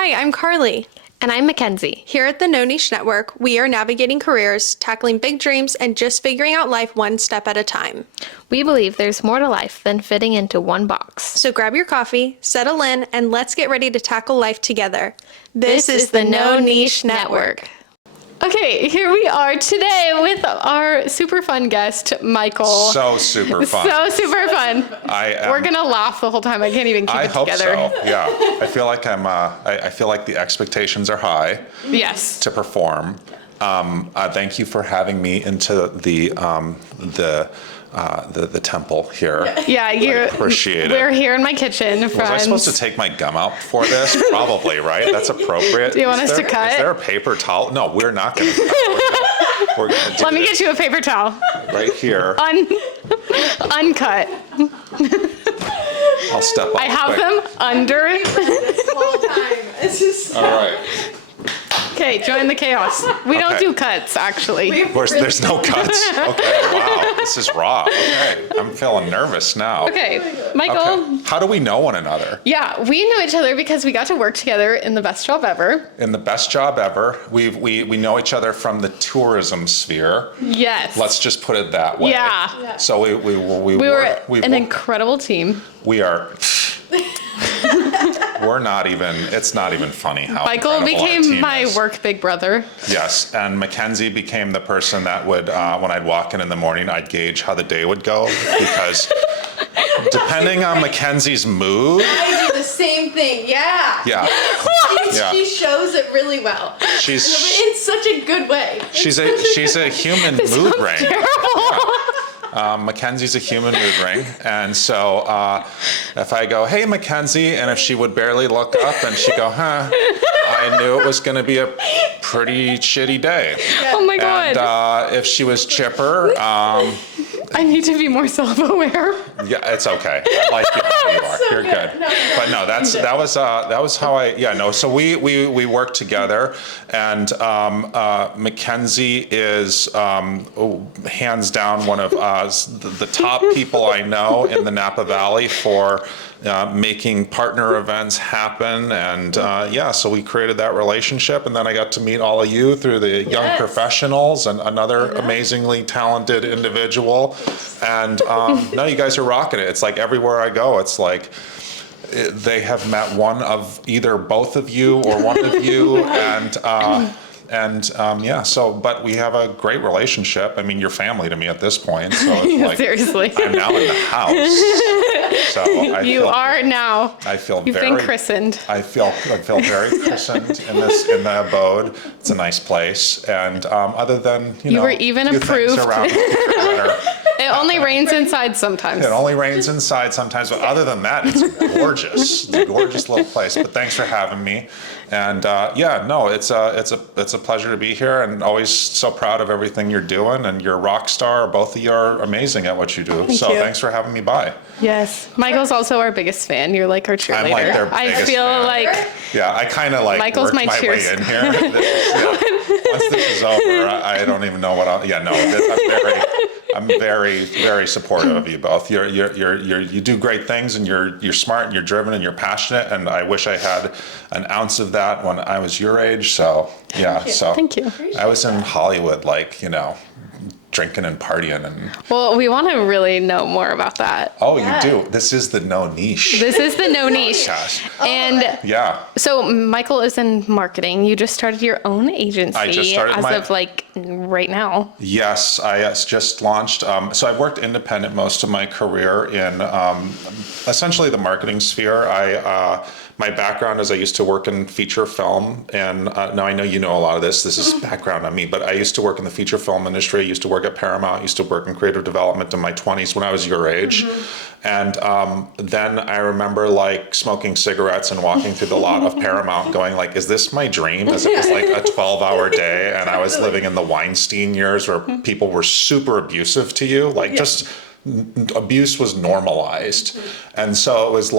Hi, I'm Carly. And I'm Makenzie. Here at the No Niche Network, we are navigating careers, tackling big dreams, and just figuring out life one step at a time. We believe there's more to life than fitting into one box. So grab your coffee, settle in, and let's get ready to tackle life together. This is the No Niche Network. Okay, here we are today with our super fun guest, Michael. So super fun. So super fun. We're gonna laugh the whole time. I can't even keep it together. I hope so. Yeah, I feel like I feel like the expectations are high. Yes. To perform. Thank you for having me into the temple here. Yeah, I appreciate it. We're here in my kitchen, friends. Was I supposed to take my gum out before this? Probably, right? That's appropriate. Do you want us to cut? Is there a paper towel? No, we're not going to cut. We're gonna do Let me get you a paper towel. right here. Uncut. I'll step up. I have them under. This whole time. It's just... All right. Okay, join the chaos. We don't do cuts, actually. Of course, there's no cuts. Okay, wow, this is raw. Okay, I'm feeling nervous now. Okay, Michael. Okay. How do we know one another? Yeah, we know each other because we got to work together in the best job ever. In the best job ever. We know each other from the tourism sphere. Yes. Let's just put it that way. Yeah. So we were an incredible team. We are. We're not even. It's not even funny how Michael became my is. work big brother. Yes, and Makenzie became the person that would, when I'd walk in the morning, I'd gauge how the day would go because depending on Mackenzie's mood. I do the same thing. Yeah. Yeah. What? Yeah. She shows it really well. She's in such a good way. She's a human mood ring. Terrible. Mackenzie's a human mood ring, and so if I go, "Hey, Makenzie," and if she would barely look up and she'd go, "Huh," I knew it was going to be a pretty shitty day. Yeah. Oh my God. And if she was chipper, I need to be more self-aware. yeah, it's okay. I like you how you are. So You're good. No. But no, that was how I. Yeah, no. So we work together, and Makenzie is hands down one of the top people I know in the Napa Valley for making partner events happen, and so we created that relationship, and then I got to meet all of you through the Young Professionals and another amazingly talented individual, and now you guys are rocking it. It's like everywhere I go, it's like they have met one of either both of you or one of you, but we have a great relationship. I mean, you're family to me at this point, so it's like seriously, I'm now in the house. So You've been christened. I feel very christened in the abode. It's a nice place, and other than you were even approved. It only rains inside sometimes. It only rains inside sometimes, but other than that, it's gorgeous. It's a gorgeous little place. But thanks for having me. And it's a pleasure to be here, and always so proud of everything you're doing. And you're a rock star. Both of you are amazing at what you do. Thanks for having me by. Yes, Michael's also our biggest fan. You're like our cheerleader. I'm like their biggest I feel fan. like I kind of like Michael's worked my way in here. Once this is over, I don't even know what I'll. Yeah, no, I'm very, very supportive of you both. You do great things, and you're smart, and you're driven, and you're passionate. And I wish I had an ounce of that when I was your age. So yeah, Thank you. I was in Hollywood, drinking and partying and. Well, we want to really know more about that. Oh, you do. This is the No Niche. This is the No Niche. Gosh. And yeah. So Michael is in marketing. You just started your own agency. I just started of right now. Yes, I just launched. So I've worked independent most of my career in essentially the marketing sphere. My background is I used to work in feature film, and now I know you know a lot of this. This is background on me, but I used to work in the feature film industry. I used to work at Paramount. I used to work in creative development in my 20s when I was your age. And then I remember smoking cigarettes and walking through the lot of Paramount going is this my dream? As it was a 12-hour day, and I was living in the Weinstein years where people were super abusive to you, just abuse was normalized. And so it was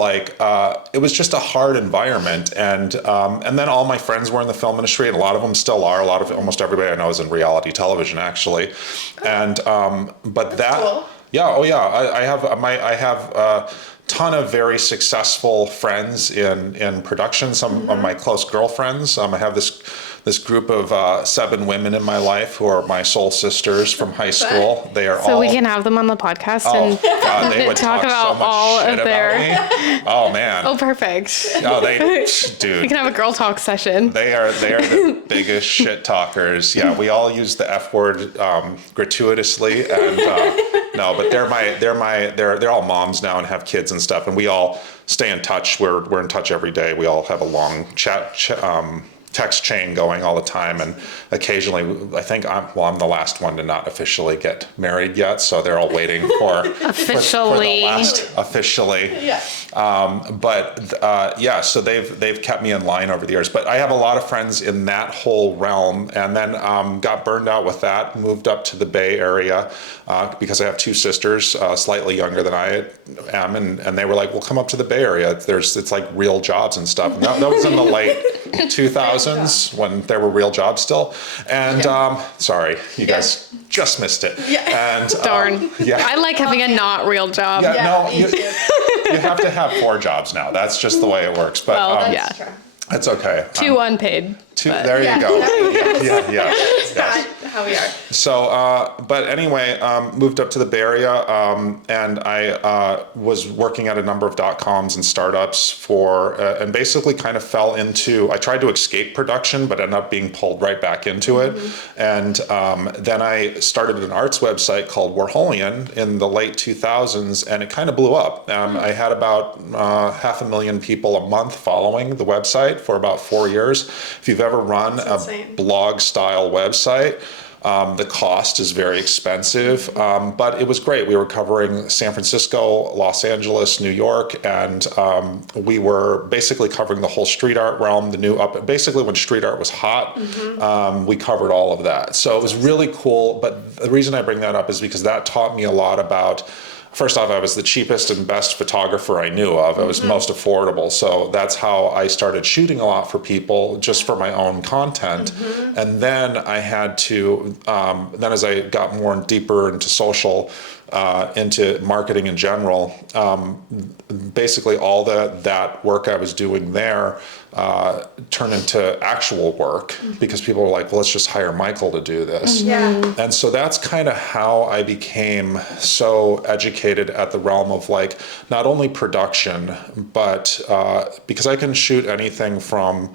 it was just a hard environment. And then all my friends were in the film industry, and a lot of them still are. Almost everybody I know is in reality television, actually. And, but that, cool. Yeah. Oh, yeah. I have a ton of very successful friends in production. Some of my close girlfriends. I have this group of 7 women in my life who are my soul sisters from high school. They are So all. we can have them on the podcast Oh and God, they would talk talk about so much all shit of their. about me. Oh man. Oh, perfect. Oh, We dude. can have a girl talk session. They are the biggest shit talkers. Yeah, we all use the F word gratuitously, and no, but they're all moms now and have kids and stuff, and we all stay in touch. We're in touch every day. We all have a long text chain going all the time, and occasionally I think I'm the last one to not officially get married yet, so they're all waiting for Officially. the last officially. Yeah. Yeah, so they've kept me in line over the years. But I have a lot of friends in that whole realm, and then got burned out with that. Moved up to the Bay Area because I have 2 sisters, slightly younger than I am, and they were like, "Well, come up to the Bay Area. It's like real jobs and stuff." And that was in the late 2000s when there were real jobs still. And sorry, you guys just missed it. Yeah. And Darn. yeah. I like having a not real job. Yeah, no, me too. you have to have 4 jobs now. That's just the way it works. But Well, That's yeah. true. it's okay. 2 unpaid. but- There Yeah. you go. Yeah. It's Yes. not how we are. So, but anyway, moved up to the Bay Area, and I was working at a number of .coms and startups and basically kind of fell into. I tried to escape production, but ended up being pulled right back into it. And then I started an arts website called Warholian in the late 2000s, and it kind of blew up. I had about 500,000 people a month following the website for about 4 years. If you've ever run a insane. blog style website, the cost is very expensive, but it was great. We were covering San Francisco, Los Angeles, New York, and we were basically covering the whole street art realm, basically when street art was hot, we covered all of that. So it was really cool, but the reason I bring that up is because that taught me a lot about. First off, I was the cheapest and best photographer I knew of. I was most affordable. So that's how I started shooting a lot for people just for my own content. And then I had to, then as I got more and deeper into social, into marketing in general, basically all that work I was doing there turned into actual work because people were like, well, let's just hire Michael to do this. Yeah. And so that's kind of how I became so educated at the realm of like not only production, but because I can shoot anything from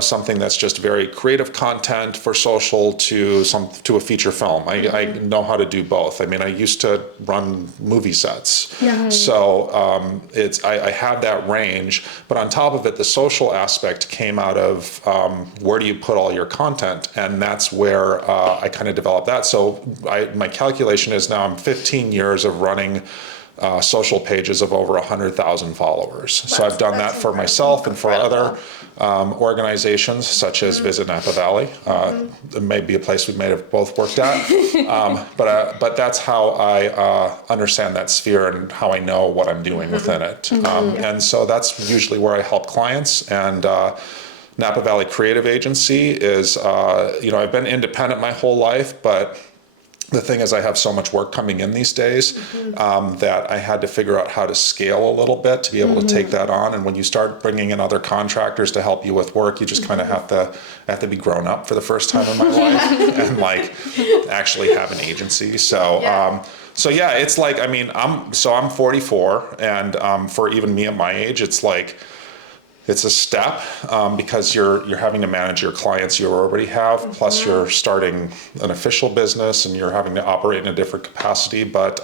something that's just very creative content for social to a feature film. I know how to do both. I mean, I used to run movie sets, so I had that range. But on top of it, the social aspect came out of where do you put all your content, and that's where I kind of developed that. So my calculation is now I'm 15 years of running social pages of over 100,000 followers. So I've done that for myself and for other organizations such as Visit Napa Valley. It may be a place we may have both worked at, but that's how I understand that sphere and how I know what I'm doing within it. And so that's usually where I help clients. And Napa Valley Creative Agency is, I've been independent my whole life, but the thing is, I have so much work coming in these days that I had to figure out how to scale a little bit to be able to take that on. And when you start bringing in other contractors to help you with work, you just kind of have to be grown up for the first time in my life and like actually have an agency. So. It's like, I mean, I'm 44, and for even me at my age, it's like. It's a step because you're having to manage your clients you already have, plus you're starting an official business and you're having to operate in a different capacity. But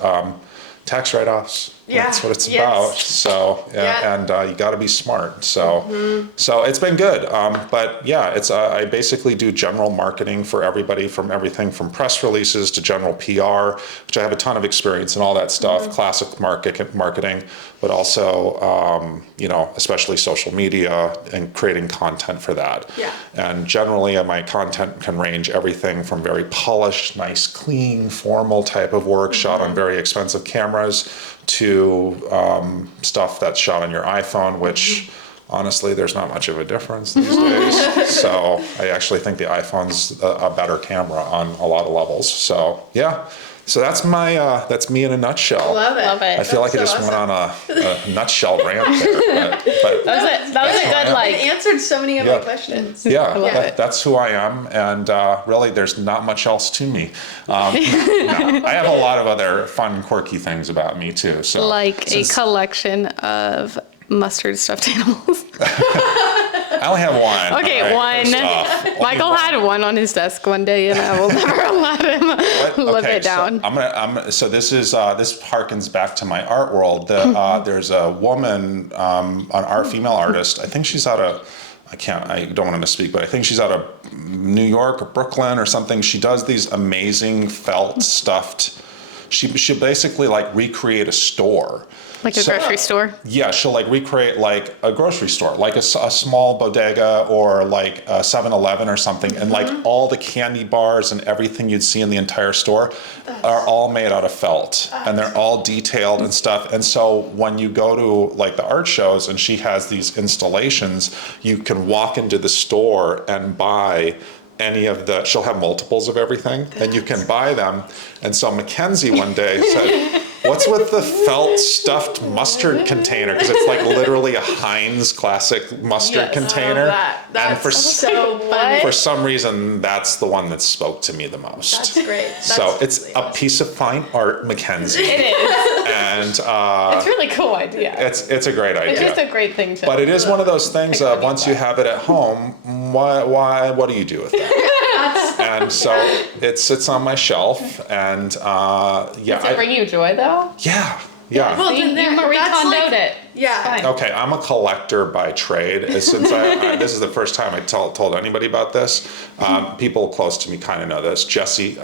tax write-offs, that's what it's about. So and you got to be smart. So so it's been good. But yeah, it's I basically do general marketing for everybody, from everything from press releases to general PR, which I have a ton of experience in all that stuff. Classic marketing, but also especially social media and creating content for that. Yeah. And generally, my content can range everything from very polished, nice, clean, formal type of work shot on very expensive cameras to stuff that's shot on your iPhone, which honestly, there's not much of a difference these days. So I actually think the iPhone's a better camera on a lot of levels. So yeah, So that's that's me in a nutshell. Love it. Love it. I feel like I That's just so went on a nutshell rant there. But That was a good, It like, answered so many of Yeah. my questions. yeah, love it. that's who I am, and really, there's not much else to me. No, I have a lot of other fun, quirky things about me too. So, like a collection of mustard stuffed animals. I only have one. Okay, all one. First off. Only Michael one. had one on his desk one day, and I will never let him live Okay, it down. So this is this harkens back to my art world. There's a woman, an female artist. I think she's out of. I don't want to misspeak, but I think she's out of New York or Brooklyn or something. She does these amazing felt stuffed. She basically like recreate a store. Like a grocery store. Yeah, she'll like recreate like a grocery store, like a small bodega or like a 7-Eleven or something. And like all the candy bars and everything you'd see in the entire store are all made out of felt and they're all detailed and stuff. And so when you go to like the art shows and she has these installations, you can walk into the store and buy any of she'll have multiples of everything and you can buy them. And so Makenzie one day said, what's with the felt stuffed mustard container? Because it's like literally a Heinz classic mustard container. That's so funny. For some reason, that's the one that spoke to me the most. That's great. So it's a piece of fine art, Makenzie. It is. And It's a really cool idea. it's a great idea. It's just a great thing to. But it is one of those things of once you have it at home, what do you do with it? And so it sits on my shelf, and yeah. Does it bring you joy though? Yeah. Well, See, then you Marie that's Kondoed like- it. Yeah. Fine. Okay, I'm a collector by trade. Since this is the first time I told anybody about this. People close to me kind of know this. Jessie,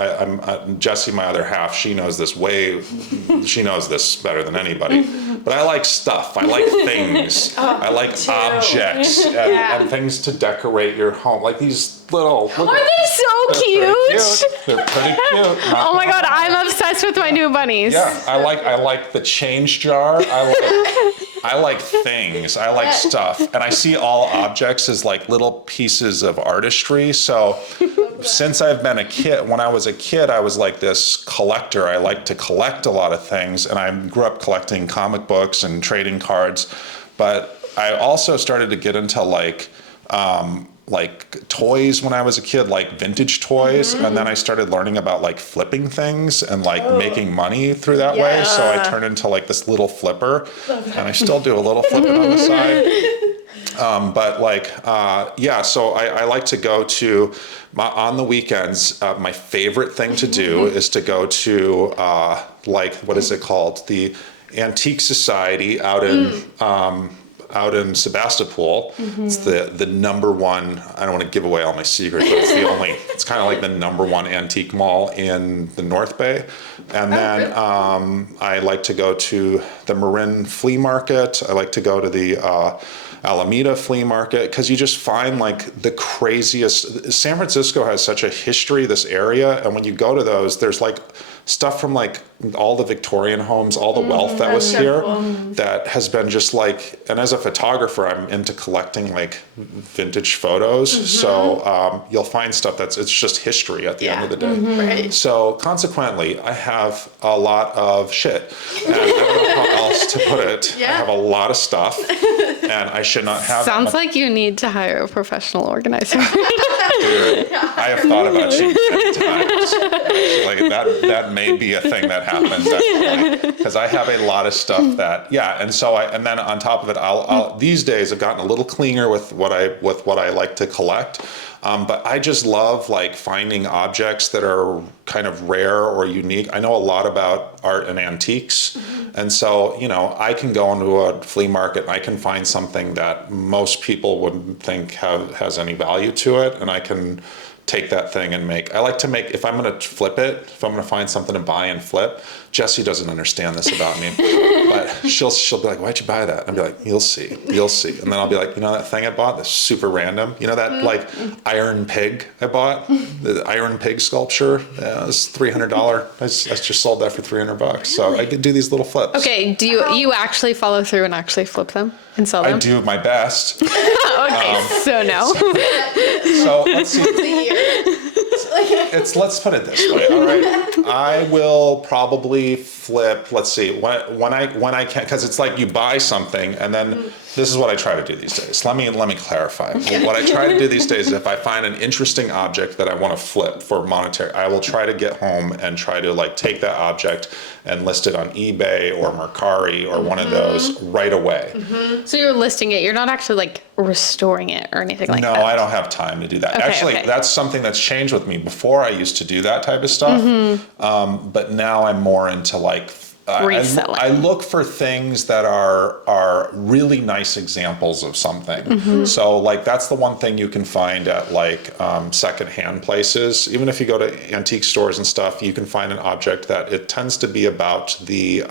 Jessie, my other half, she knows this she knows this better than anybody. But I like stuff. I like things. I like objects and things to decorate your home. Like these little. Aren't they so cute? They're pretty cute. Oh my god, I'm obsessed with my new bunnies. Yeah, I like the change jar. I like things. I like stuff. And I see all objects as like little pieces of artistry. So since I've been a kid, when I was a kid, I was like this collector. I like to collect a lot of things. And I grew up collecting comic books and trading cards. But I also started to get into like toys when I was a kid, like vintage toys. And then I started learning about like flipping things and like making money through that way. So I turned into like this little flipper and I still do a little flipping on the side. But like, so I like to go to, on the weekends, my favorite thing to do is to go to what is it called? The Antique Society out in Sebastopol. It's the number one, I don't want to give away all my secrets, but it's kind of like the number one antique mall in the North Bay. And then I like to go to the Marin flea market. I like to go to the Alameda flea market because you just find like the craziest. San Francisco has such a history, this area. And when you go to those, there's like stuff from like all the Victorian homes, all the wealth that was here that has been just like, and as a photographer, I'm into collecting like vintage photos. So you'll find stuff it's just history at the end of the day. Right. So consequently, I have a lot of shit. And I don't know how else to put it. I have a lot of stuff and I should not have. Sounds like you need to hire a professional organizer. Dude, I have thought about you many times. Like that may be a thing that happens because I have a lot of stuff that and then on top of it, I'll these days I've gotten a little cleaner with what I like to collect. But I just love like finding objects that are kind of rare or unique. I know a lot about art and antiques. And so, I can go into a flea market and I can find something that most people wouldn't think has any value to it. And I can take that thing and I like to make, if I'm going to flip it, if I'm going to find something to buy and flip, Jessie doesn't understand this about me, but she'll be like, why'd you buy that? And I'll be like, you'll see. And then I'll be like, that thing I bought that's super random, that like iron pig I bought, the iron pig sculpture, it was $300. I just sold that for $300. So I could do these little flips. Okay, do you actually follow through and actually flip them and sell them? I do my best. Okay, so no. So let's see. let's put it this way. All right, I will probably flip. Let's see, when I can, because it's like you buy something and then this is what I try to do these days. Let me clarify. What I try to do these days is if I find an interesting object that I want to flip for monetary, I will try to get home and try to like take that object and list it on eBay or Mercari or one of those right away. So you're listing it. You're not actually like restoring it or anything like that. No, I don't have time to do that. Okay, Actually, okay. that's something that's changed with me. Before I used to do that type of stuff, but now I'm more into like reselling. I look for things that are really nice examples of something. So like that's the one thing you can find at like secondhand places. Even if you go to antique stores and stuff, you can find an object that it tends to be about the.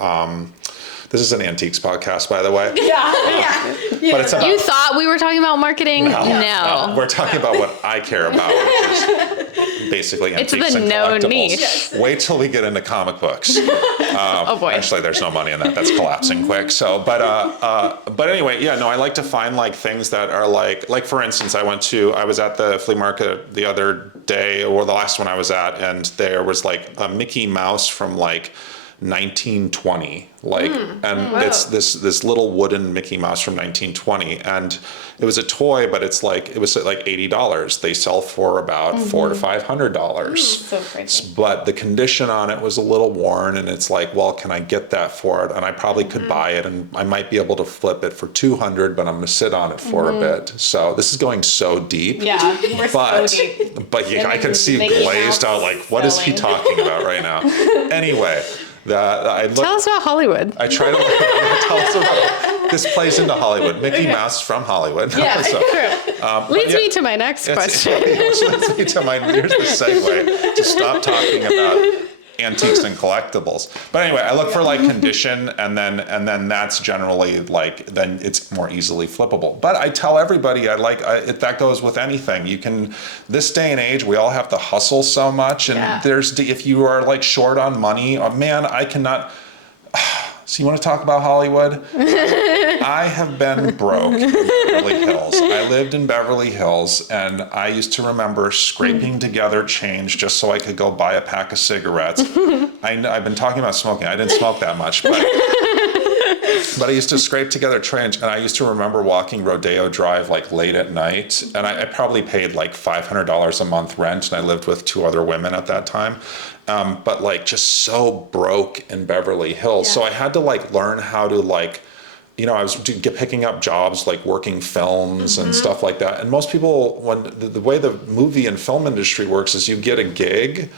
This is an antiques podcast, by the way. But it's about, You thought we were talking about marketing? No. we're talking about what I care about, which is basically It's antiques the and no collectibles. niche. Wait till we get into comic books. Oh boy. Actually, there's no money in that. That's collapsing quick. So, but anyway, yeah, no, I like to find like things that are like for instance, I was at the flea market the other day, or the last one I was at, and there was like a Mickey Mouse from like 1920, and it's this little wooden Mickey Mouse from 1920, and it was a toy, but it was like $80. They sell for about $400 to $500. So crazy. But the condition on it was a little worn, and it's like, well, can I get that for it? And I probably could buy it, and I might be able to flip it for $200, but I'm going to sit on it for a bit. So this is going so deep. Yeah, we're But so deep. I can see Mickey glazed Mouse out, like, what is he selling. talking about right now? Anyway, Tell us about Hollywood. I try to tell us about this plays into Hollywood. Mickey Mouse from Hollywood. Yeah, So, true. Leads me to my next question. Which leads me to here's the segue to stop talking about antiques and collectibles. But anyway, I look for like condition, and then that's generally like, then it's more easily flippable. But I tell everybody, that goes with anything. You can, this day and age, we all have to hustle so much, and if you are like short on money, man, I cannot. So you want to talk about Hollywood? I have been broke in Beverly Hills. I lived in Beverly Hills, and I used to remember scraping together change just so I could go buy a pack of cigarettes. I've been talking about smoking. I didn't smoke that much, but I used to scrape together change, and I used to remember walking Rodeo Drive like late at night, and I probably paid like $500 a month rent, and I lived with 2 other women at that time. But like just so broke in Beverly Hills. So I had to like learn how to like, I was picking up jobs like working films and stuff like that. And most people, when the way the movie and film industry works is you get a gig,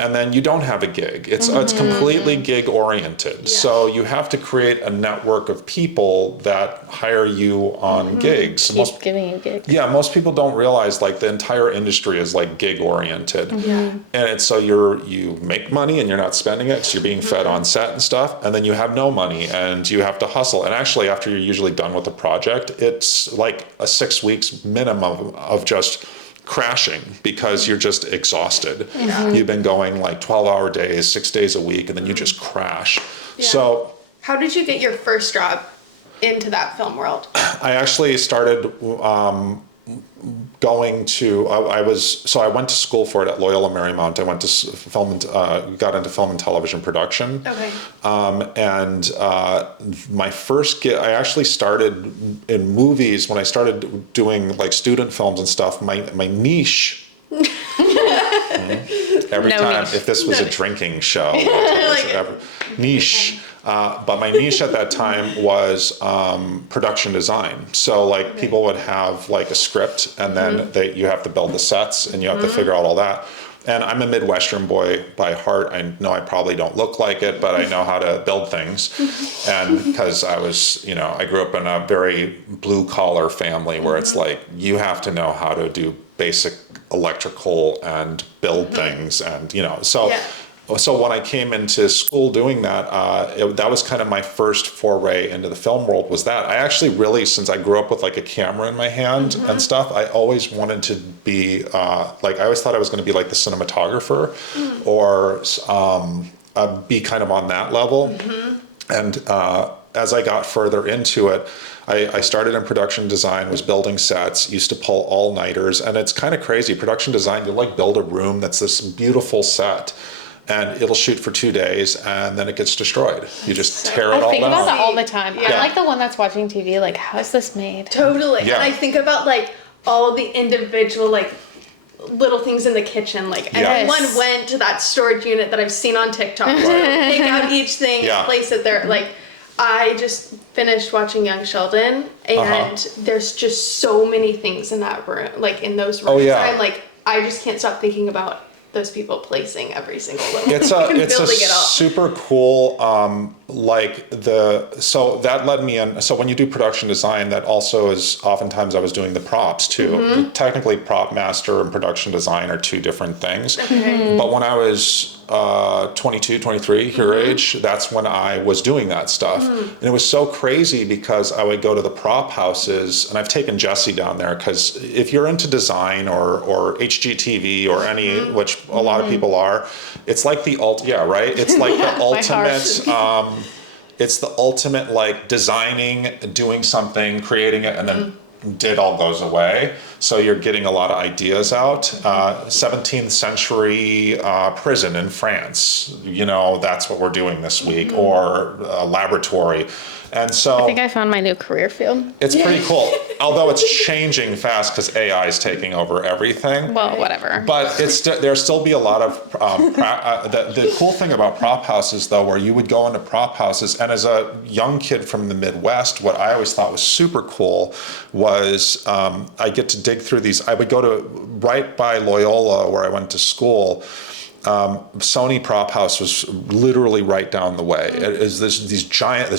and then you don't have a gig. It's completely gig oriented. Yeah. So you have to create a network of people that hire you on gigs. Keep giving you gigs. Yeah, most people don't realize like the entire industry is like gig oriented. Yeah. And it's so you make money and you're not spending it, so you're being fed on set and stuff, and then you have no money and you have to hustle. And actually after you're usually done with the project, it's like a 6 weeks minimum of just crashing because you're just exhausted. Yeah. You've been going like 12-hour days, 6 days a week, and then you just crash. Yeah. So how did you get your first job into that film world? I actually started going to, I went to school for it at Loyola Marymount. I went to got into film and television production. Okay. And my first gig, I actually started in movies when I started doing like student films and stuff. My niche. Every No time, niche. if this was a drinking show, niche. But my niche at that time was production design. So like people would have like a script, and then you have to build the sets, and you have to figure out all that. And I'm a Midwestern boy by heart. I know I probably don't look like it, but I know how to build things. And because I grew up in a very blue collar family where it's like you have to know how to do basic electrical and build things, and so. Yeah. So when I came into school doing that, that was kind of my first foray into the film world. Was that I actually really, since I grew up with like a camera in my hand and stuff, I always wanted to be I always thought I was going to be like the cinematographer, or be kind of on that level. And as I got further into it, I started in production design, was building sets, used to pull all-nighters, and it's kind of crazy. Production design, you like build a room that's this beautiful set, and it'll shoot for 2 days, and then it gets destroyed. You just tear it all I think down. about that all the time. Yeah. I'm like the one that's watching TV, like, how is this made? Totally. Yeah. And I think about like all of the individual like little things in the kitchen. Like Yes. everyone went to that storage unit that I've seen on TikTok. To pick out each thing Yeah. and place it there. Like I just finished watching Young Sheldon, and there's just so many things in that room, like in those rooms. Oh, yeah. I'm like, I just can't stop thinking about those people placing every single little It's thing and a building it up. super cool so that led me in. So when you do production design, that also is oftentimes I was doing the props too. Technically, prop master and production design are two different things. But when I was 22, 23, your age, that's when I was doing that stuff. And it was so crazy because I would go to the prop houses, and I've taken Jesse down there because if you're into design or HGTV or any, which a lot of people are, it's like the right? It's like the ultimate, it's the ultimate like designing, doing something, creating it, and then it all goes away. So you're getting a lot of ideas out. 17th century prison in France, that's what we're doing this week, or a laboratory. And so I think I found my new career field. it's pretty cool. Although it's changing fast because AI is taking over everything. Well, whatever. But there'll still be a lot of the cool thing about prop houses, though, where you would go into prop houses, and as a young kid from the Midwest, what I always thought was super cool was I get to dig through these. I would go to right by Loyola, where I went to school. Sony Prop House was literally right down the way. It is this giant,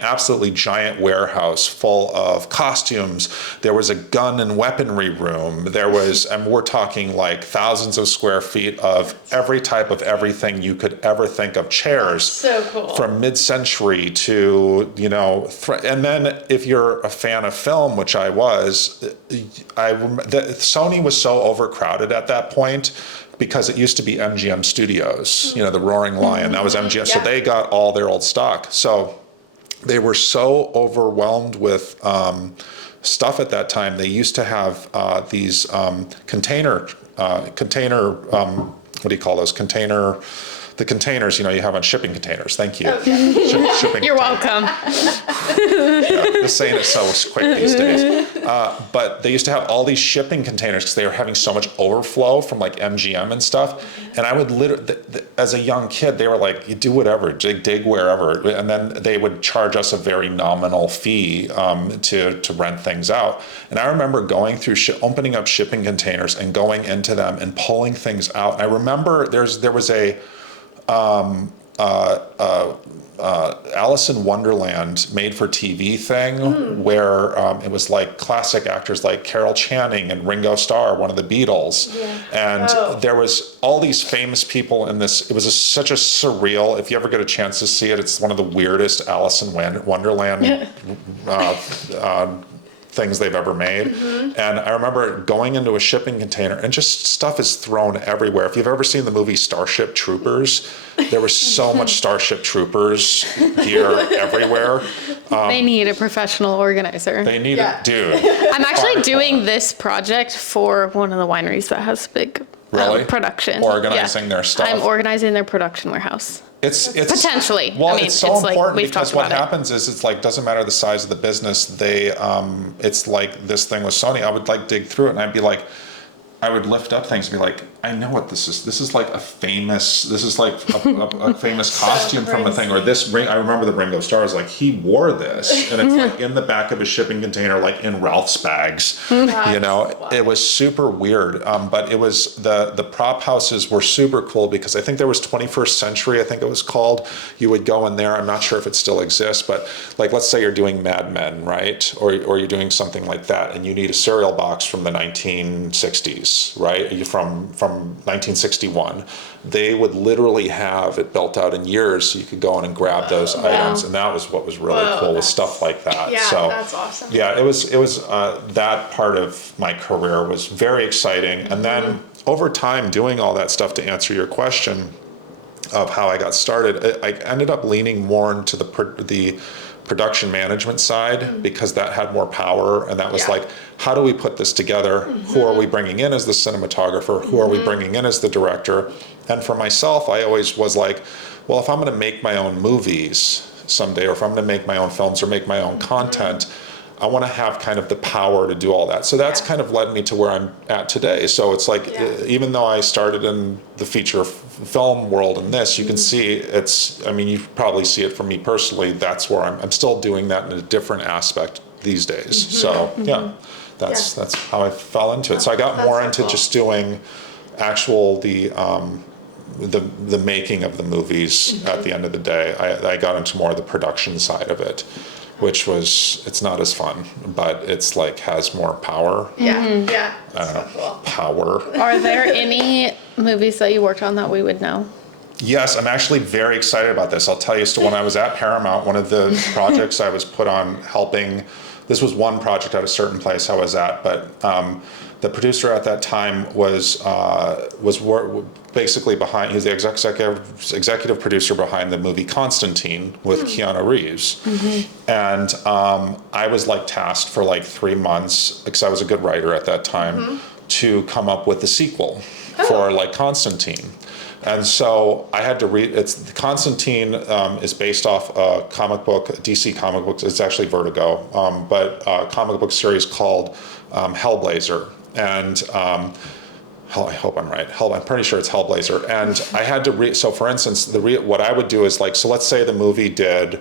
absolutely giant warehouse full of costumes. There was a gun and weaponry room. There was, and we're talking like thousands of square feet of every type of everything you could ever think of. Chairs, So cool. from mid-century to, and then if you're a fan of film, which I was, Sony was so overcrowded at that point, because it used to be MGM Studios, the Roaring Lion, that was MGM. So they got all their old stock. So they were so overwhelmed with stuff at that time. They used to have these container, what do you call those? The containers, you have on shipping containers. Thank you. Shipping You're containers. welcome. Just saying it so quick these days. But they used to have all these shipping containers because they were having so much overflow from like MGM and stuff. And I would literally, as a young kid, they were like, you do whatever, dig wherever. And then they would charge us a very nominal fee to rent things out. And I remember going through, opening up shipping containers and going into them and pulling things out. And I remember there was a, Alice in Wonderland made for TV thing where it was like classic actors like Carol Channing and Ringo Starr, one of the Beatles. And there was all these famous people in this. It was such a surreal, if you ever get a chance to see it, it's one of the weirdest Alice in Wonderland things they've ever made. And I remember going into a shipping container and just stuff is thrown everywhere. If you've ever seen the movie Starship Troopers, there was so much Starship Troopers gear everywhere. They need a professional organizer. They need Yeah. a dude. I'm actually doing this project for one of the wineries that has big Really? production. Organizing their stuff. I'm organizing their production warehouse. It's Potentially. Well, I mean, it's so it's like important we've because talked what about it. happens is it's like doesn't matter the size of the business. They it's like this thing with Sony. I would like dig through it and I'd be like, I would lift up things and be like, I know what this is. This is like a famous costume from a thing. Or this ring. I remember the Ringo Starr is like he wore this, and it's like in the back of a shipping container, like in Ralph's bags. It was super weird. But it was the prop houses were super cool because I think there was 21st Century. I think it was called. You would go in there. I'm not sure if it still exists, but like let's say you're doing Mad Men, right? Or you're doing something like that, and you need a cereal box from the 1960s, right? From 1961, they would literally have it built out in years so you could go in and grab those items, and that was what was really cool with stuff like that. Yeah, so that's awesome. Yeah, it was that part of my career was very exciting, and then over time doing all that stuff, to answer your question, of how I got started, I ended up leaning more into the production management side because that had more power, and that was like, how do we put this together? Who are we bringing in as the cinematographer? Who are we bringing in as the director? And for myself, I always was like, well, if I'm going to make my own movies someday, or if I'm going to make my own films or make my own content, I want to have kind of the power to do all that. So that's kind of led me to where I'm at today. So it's like, even though I started in the feature film world in this, you can see you probably see it from me personally, that's where I'm still doing that in a different aspect these days. So that's how I fell into it. So I got more into just doing actual, the making of the movies at the end of the day. I got into more of the production side of it, which it's not as fun, but it's like has more power. Power. Are there any movies that you worked on that we would know? Yes, I'm actually very excited about this. I'll tell you, so when I was at Paramount, one of the projects I was put on helping, this was one project at a certain place I was at, but the producer at that time was basically behind, he's the executive producer behind the movie Constantine with Keanu Reeves. And I was like tasked for like 3 months, because I was a good writer at that time, to come up with the sequel for like Constantine. And so I had to read, Constantine is based off a comic book, DC comic books, it's actually Vertigo, but a comic book series called Hellblazer. And I hope I'm right. I'm pretty sure it's Hellblazer. And I had to read, so for instance, what I would do is like, so let's say the movie did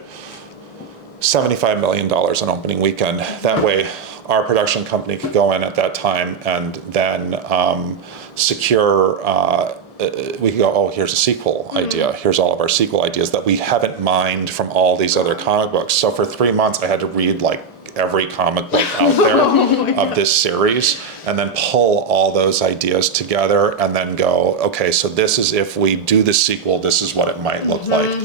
$75 million on opening weekend. That way our production company could go in at that time and then secure, we could go, oh, here's a sequel idea. Here's all of our sequel ideas that we haven't mined from all these other comic books. So for 3 months, I had to read like every comic book out there of this series, and then pull all those ideas together and then go, okay, so this is, if we do this sequel, this is what it might look like.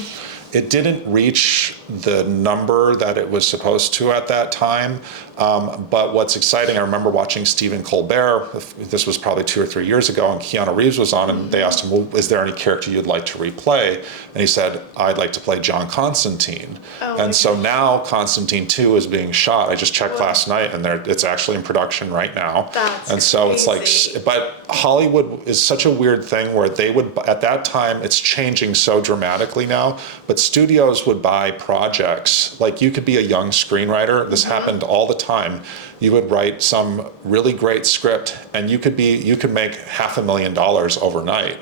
It didn't reach the number that it was supposed to at that time. But what's exciting, I remember watching Stephen Colbert, this was probably 2 or 3 years ago, and Keanu Reeves was on, and they asked him, well, is there any character you'd like to replay? And he said, I'd like to play John Constantine. And so now Constantine 2 is being shot. I just checked last night, and it's actually in production right now. And so it's like, but Hollywood is such a weird thing where they would, at that time, it's changing so dramatically now, but studios would buy projects. Like, you could be a young screenwriter. This happened all the time. You would write some really great script, and you could make $500,000 overnight.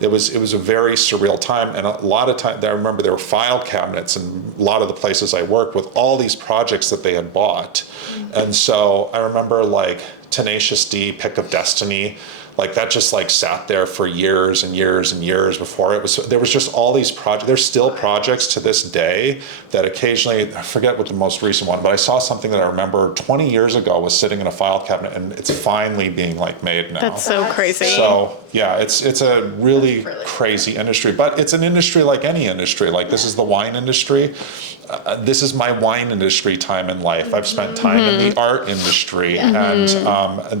It was a very surreal time, and a lot of time I remember there were file cabinets in a lot of the places I worked with all these projects that they had bought. And so I remember like Tenacious D, Pick of Destiny, like that just like sat there for years and years and years before there was just all these projects. There's still projects to this day that occasionally, I forget what the most recent one, but I saw something that I remember 20 years ago was sitting in a file cabinet, and it's finally being like made now. That's so crazy. So yeah, it's a really crazy industry, but it's an industry like any industry. Like this is the wine industry. This is my wine industry time in life. I've spent time in the art industry, and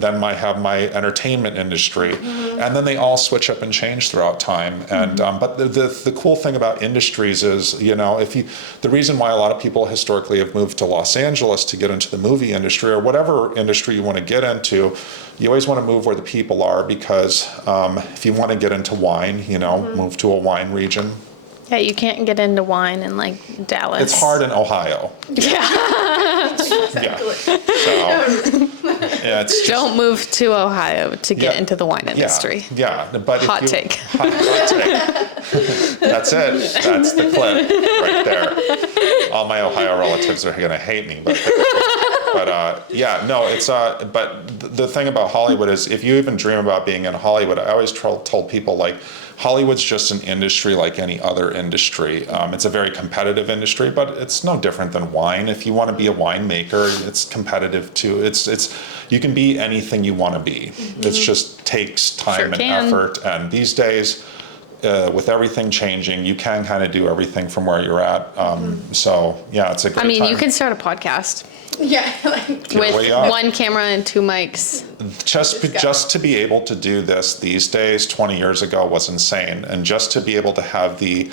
then I have my entertainment industry, and then they all switch up and change throughout time. And but the cool thing about industries is, the reason why a lot of people historically have moved to Los Angeles to get into the movie industry or whatever industry you want to get into, you always want to move where the people are, because if you want to get into wine, move to a wine region. Yeah, you can't get into wine in like Dallas. It's hard in Ohio. Yeah. Exactly. So, it's just, don't move to Ohio to get into the wine industry. Yeah, but hot take. Hot take. That's it. That's the clip right there. All my Ohio relatives are going to hate me, but it's but the thing about Hollywood is, if you even dream about being in Hollywood, I always told people, like, Hollywood's just an industry like any other industry. It's a very competitive industry, but it's no different than wine. If you want to be a winemaker, it's competitive too. It's you can be anything you want to be. It just takes time and effort. And these days, with everything changing, you can kind of do everything from where you're at. So yeah, it's a great I mean, time. you can start a podcast Yeah, like, with way up. one camera and 2 mics. Just to be able to do this these days, 20 years ago was insane. And just to be able to have the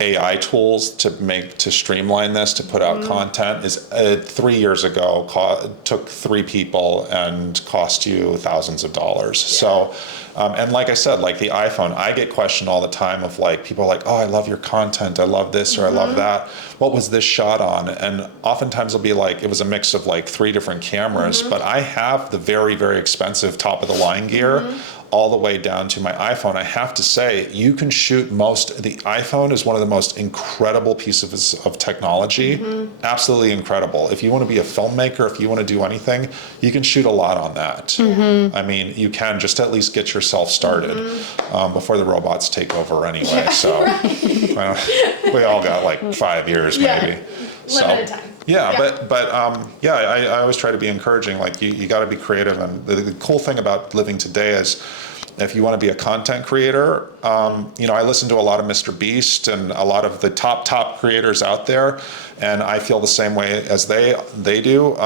AI tools to streamline this, to put out content is 3 years ago took 3 people and cost you thousands of dollars. So, and like I said, like the iPhone, I get questioned all the time of like, people are like, oh, I love your content. I love this or I love that. What was this shot on? And oftentimes it'll be like, it was a mix of like 3 different cameras, but I have the very, very expensive top of the line gear all the way down to my iPhone. I have to say, you can shoot the iPhone is one of the most incredible pieces of technology. Absolutely incredible. If you want to be a filmmaker, if you want to do anything, you can shoot a lot on that. I mean, you can just at least get yourself started before the robots take over anyway. So we all got like 5 years maybe. Limited time. I always try to be encouraging. Like you got to be creative, and the cool thing about living today is, if you want to be a content creator, I listen to a lot of Mr. Beast and a lot of the top creators out there, and I feel the same way as they do.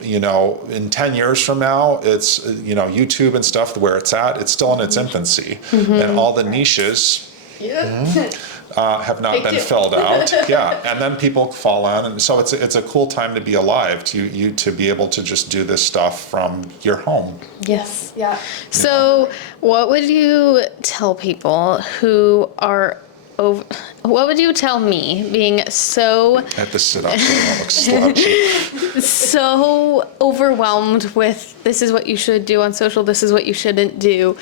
In 10 years from now, it's YouTube and stuff where it's still in its infancy, and all the niches. Have not been filled out. And then people fall on, and so it's a cool time to be alive, to be able to just do this stuff from your home. Yes. Yeah. So, what would you tell people who are over? What would you tell me, being so? I have to sit up so I don't look slouchy. So overwhelmed with this is what you should do on social, this is what you shouldn't do.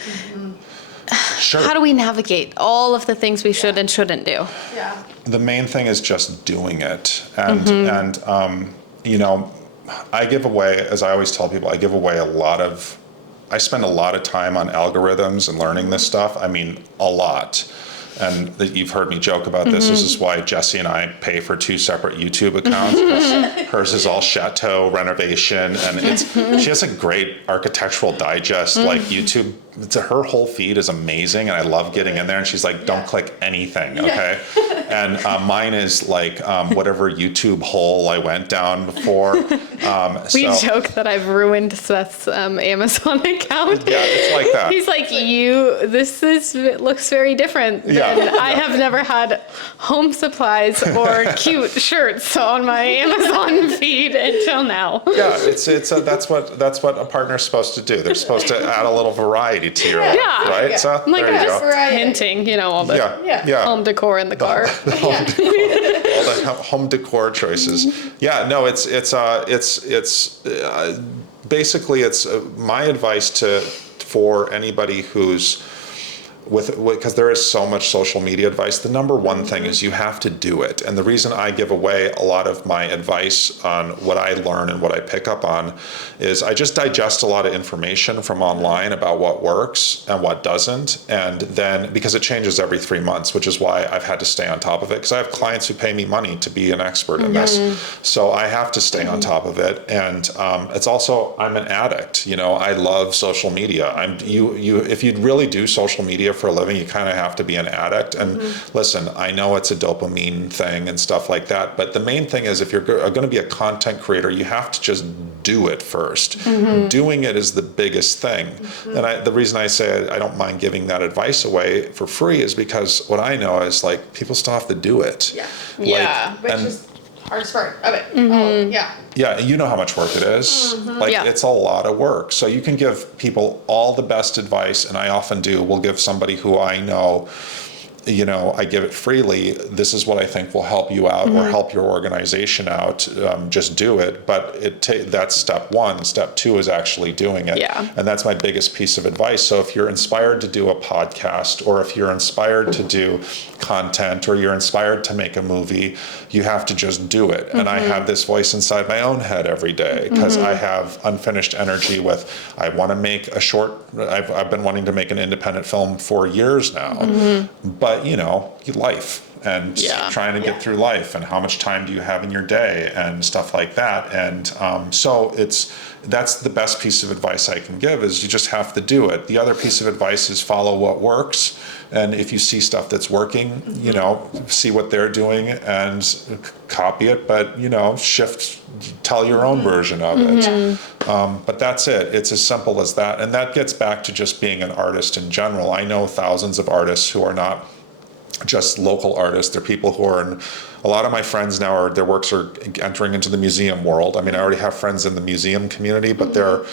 Sure. How do we navigate all of the things we should and shouldn't do? Yeah. The main thing is just doing it, and I give away, as I always tell people, I spend a lot of time on algorithms and learning this stuff. I mean, a lot. And you've heard me joke about this. This is why Jessie and I pay for 2 separate YouTube accounts. Hers is all chateau renovation, and she has a great architectural digest, like YouTube. Her whole feed is amazing, and I love getting in there. And she's like, "Don't click anything, okay?" And mine is like whatever YouTube hole I went down before. We joke that I've ruined Seth's Amazon account. Yeah, it's like that. He's like, it looks very different. I have never had home supplies or cute shirts on my Amazon feed until now. Yeah, that's what a partner's supposed to do. They're supposed to add a little variety to your life, right? So I'm like, there you just go. hinting, all the home decor in the car. All the home decor choices. Yeah, no, it's basically my advice for anybody who's because there is so much social media advice. The number one thing is you have to do it. And the reason I give away a lot of my advice on what I learn and what I pick up on is I just digest a lot of information from online about what works and what doesn't. And then, because it changes every 3 months, which is why I've had to stay on top of it, because I have clients who pay me money to be an expert in this. So I have to stay on top of it. And it's also, I'm an addict. I love social media. If you really do social media for a living, you kind of have to be an addict. And listen, I know it's a dopamine thing and stuff like that, but the main thing is, if you're going to be a content creator, you have to just do it first. Doing it is the biggest thing. And the reason I say I don't mind giving that advice away for free is because what I know is, like, people still have to do it. Which is hardest part of it. Yeah, you know how much work it is. It's a lot of work. So you can give people all the best advice, and I often will give somebody who I know, I give it freely. This is what I think will help you out or help your organization out. Just do it. But that's step one. Step two is actually doing it. And that's my biggest piece of advice. So if you're inspired to do a podcast, or if you're inspired to do content, or you're inspired to make a movie, you have to just do it. And I have this voice inside my own head every day, because I have unfinished energy with, I want to make a short, I've been wanting to make an independent film for years now. But life, and Yeah. trying to get through life, and how much time do you have in your day and stuff like that. And so that's the best piece of advice I can give, is you just have to do it. The other piece of advice is follow what works. And if you see stuff that's working, you know, see what they're doing and copy it, but, you know, tell your own version of it. But that's it. It's as simple as that. And that gets back to just being an artist in general. I know thousands of artists who are not just local artists. They're people who are in, a lot of my friends now their works are entering into the museum world. I mean, I already have friends in the museum community, but they're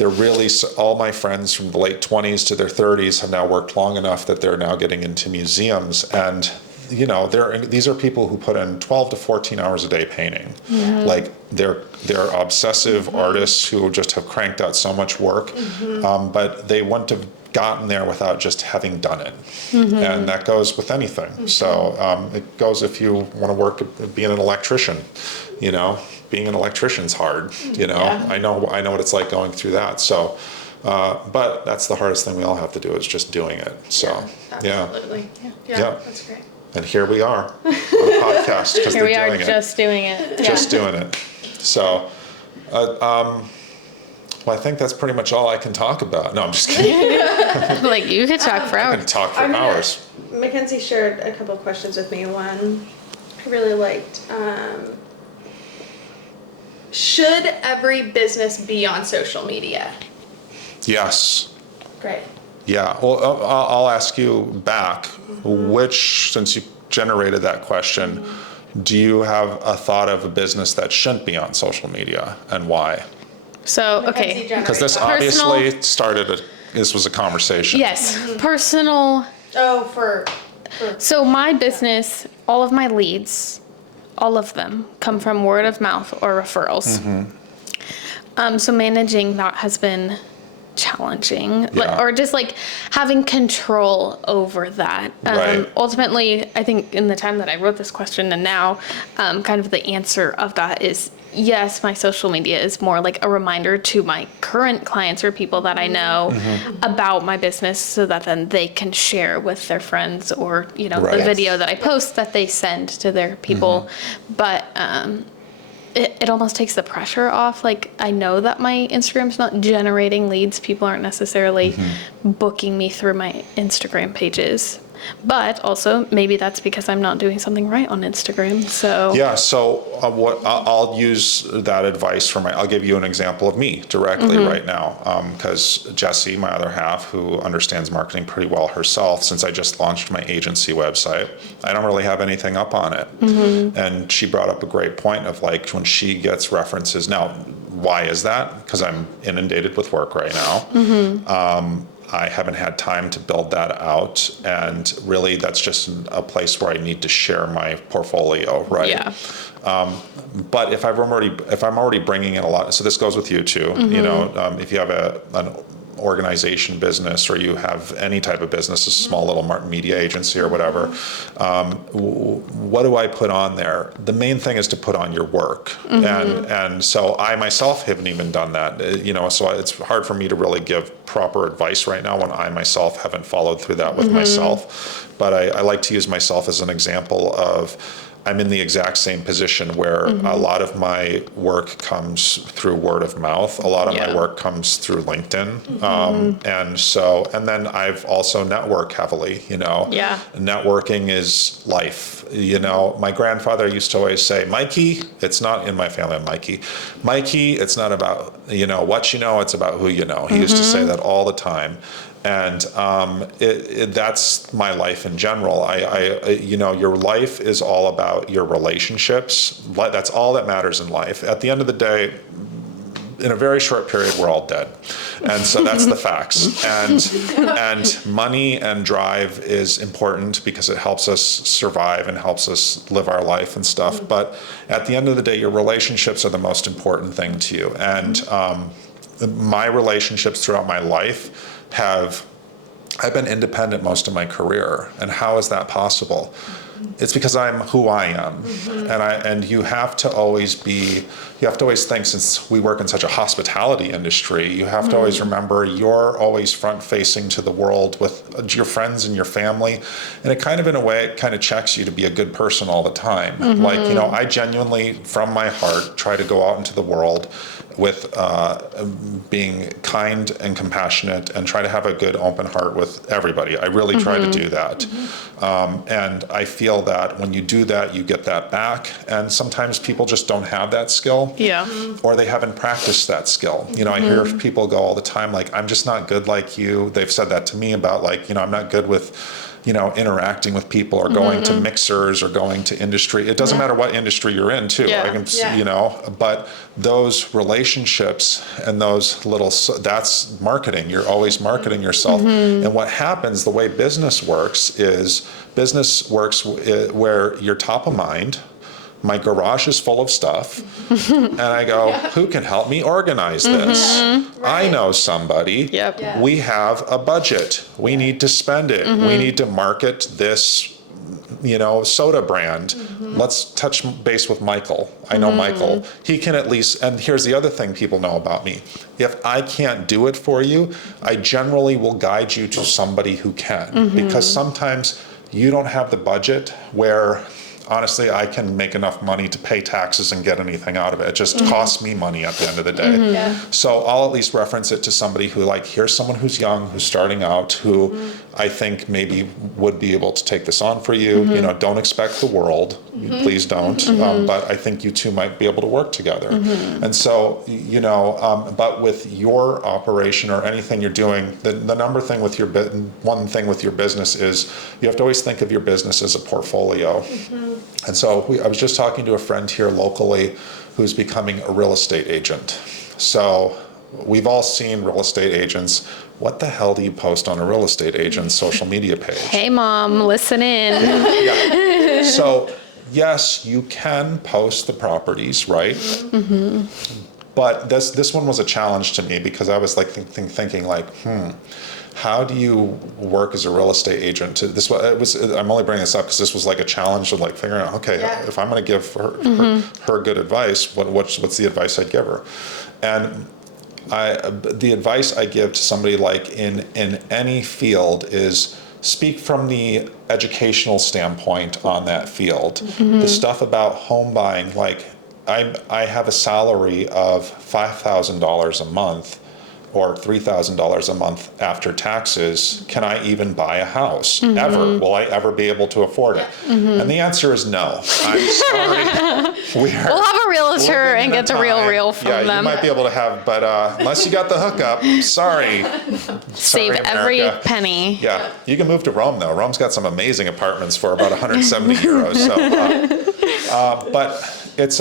really, all my friends from the late 20s to their 30s have now worked long enough that they're now getting into museums. And, you know, these are people who put in 12 to 14 hours a day painting. Like they're obsessive artists who just have cranked out so much work, but they wouldn't have gotten there without just having done it. And that goes with anything. So it goes if you want to work being an electrician, you know. Being an electrician's hard, you know. I know what it's like going through that. So, but that's the hardest thing we all have to do, is just doing it. So, Absolutely. Yeah. That's great. And here we are on a podcast because Here they're we are, doing it. just doing it. Just doing it. So, well, I think that's pretty much all I can talk about. No, I'm just kidding. Like, you could talk for I hours. can talk for hours. Makenzie shared a couple of questions with me. One I really liked. Should every business be on social media? Yes. Great. Yeah. Well, I'll ask you back. Since you generated that question, do you have a thought of a business that shouldn't be on social media, and why? So, okay. Because this obviously this was a conversation. Yes, personal. Oh, for So my business, all of my leads, all of them come from word of mouth or referrals. So managing that has been challenging, or just like having control over that. Right. Ultimately, I think in the time that I wrote this question and now, kind of the answer of that is yes, my social media is more like a reminder to my current clients or people that I know about my business, so that then they can share with their friends, or, you know, the video that I post that they send to their people. But it almost takes the pressure off. Like, I know that my Instagram's not generating leads. People aren't necessarily booking me through my Instagram pages. But also, maybe that's because I'm not doing something right on Instagram. So Yeah. So I'll use that advice I'll give you an example of me directly right now, because Jessie, my other half, who understands marketing pretty well herself, since I just launched my agency website, I don't really have anything up on it. And she brought up a great point of, like, when she gets references now. Why is that? Because I'm inundated with work right now. I haven't had time to build that out, and really that's just a place where I need to share my portfolio, right? Yeah. But if I'm already bringing in a lot, so this goes with you too. You know, if you have an organization business, or you have any type of business, a small little media agency or whatever, what do I put on there? The main thing is to put on your work. And so I myself haven't even done that, you know, so it's hard for me to really give proper advice right now when I myself haven't followed through that with myself. But I like to use myself as an example of, I'm in the exact same position where a lot of my work comes through word of mouth. A lot of my work comes through LinkedIn. And then I've also networked heavily, you know. Yeah. Networking is life. You know, my grandfather used to always say, Mikey, it's not in my family, I'm Mikey. Mikey, it's not about, you know, what you know, it's about who you know. He used to say that all the time. And that's my life in general. You know, your life is all about your relationships. That's all that matters in life. At the end of the day, in a very short period, we're all dead. And so that's the facts. And money and drive is important because it helps us survive and helps us live our life and stuff. But at the end of the day, your relationships are the most important thing to you. And my relationships throughout my life I've been independent most of my career. And how is that possible? It's because I'm who I am. And you have to always think, since we work in such a hospitality industry, you have to always remember you're always front facing to the world with your friends and your family. And it kind of, in a way, it kind of checks you to be a good person all the time. Like, I genuinely, from my heart, try to go out into the world with being kind and compassionate and try to have a good open heart with everybody. I really try to do that. And I feel that when you do that, you get that back. And sometimes people just don't have that skill. Yeah. Or they haven't practiced that skill. I hear people go all the time, like, I'm just not good like you. They've said that to me about, like, I'm not good with interacting with people or going to mixers or going to industry. It doesn't matter what industry you're in, too. Yeah. I can, but those relationships and those that's marketing. You're always marketing yourself. And what happens, the way business works where you're top of mind. My garage is full of stuff, and I go, who can help me organize this? Right. I know somebody. Yep. Yeah. We have a budget. We need to spend it. We need to market this, soda brand. Let's touch base with Michael. I know Michael. He can at least, and here's the other thing people know about me. If I can't do it for you, I generally will guide you to somebody who can, because sometimes you don't have the budget where, honestly, I can make enough money to pay taxes and get anything out of it. It just costs me money at the end of the day. Yeah. So I'll at least reference it to somebody who, like, here's someone who's young, who's starting out, who I think maybe would be able to take this on for you. Don't expect the world. Please don't. But I think you two might be able to work together. And so, but with your operation or anything you're doing, the one thing with your business is you have to always think of your business as a portfolio. And so I was just talking to a friend here locally who's becoming a real estate agent. So we've all seen real estate agents. What the hell do you post on a real estate agent's social media page? Hey, Mom, listen in. Yeah. So yes, you can post the properties, right? But this one was a challenge to me because I was like thinking like, how do you work as a real estate agent? I'm only bringing this up because this was like a challenge of like figuring out, okay, if I'm going to give her good advice, what's the advice I'd give her? And the advice I give to somebody like in any field is speak from the educational standpoint on that field. The stuff about home buying, like I have a salary of $5,000 a month or $3,000 a month after taxes. Can I even buy a house? Ever? Will I ever be able to afford it? And the answer is no. I'm sorry. We'll have a realtor and get the real from them. Yeah, you might be able to have, but unless you got the hookup, sorry. Save every penny. Yeah, you can move to Rome though. Rome's got some amazing apartments for about 170 euros. So, but it's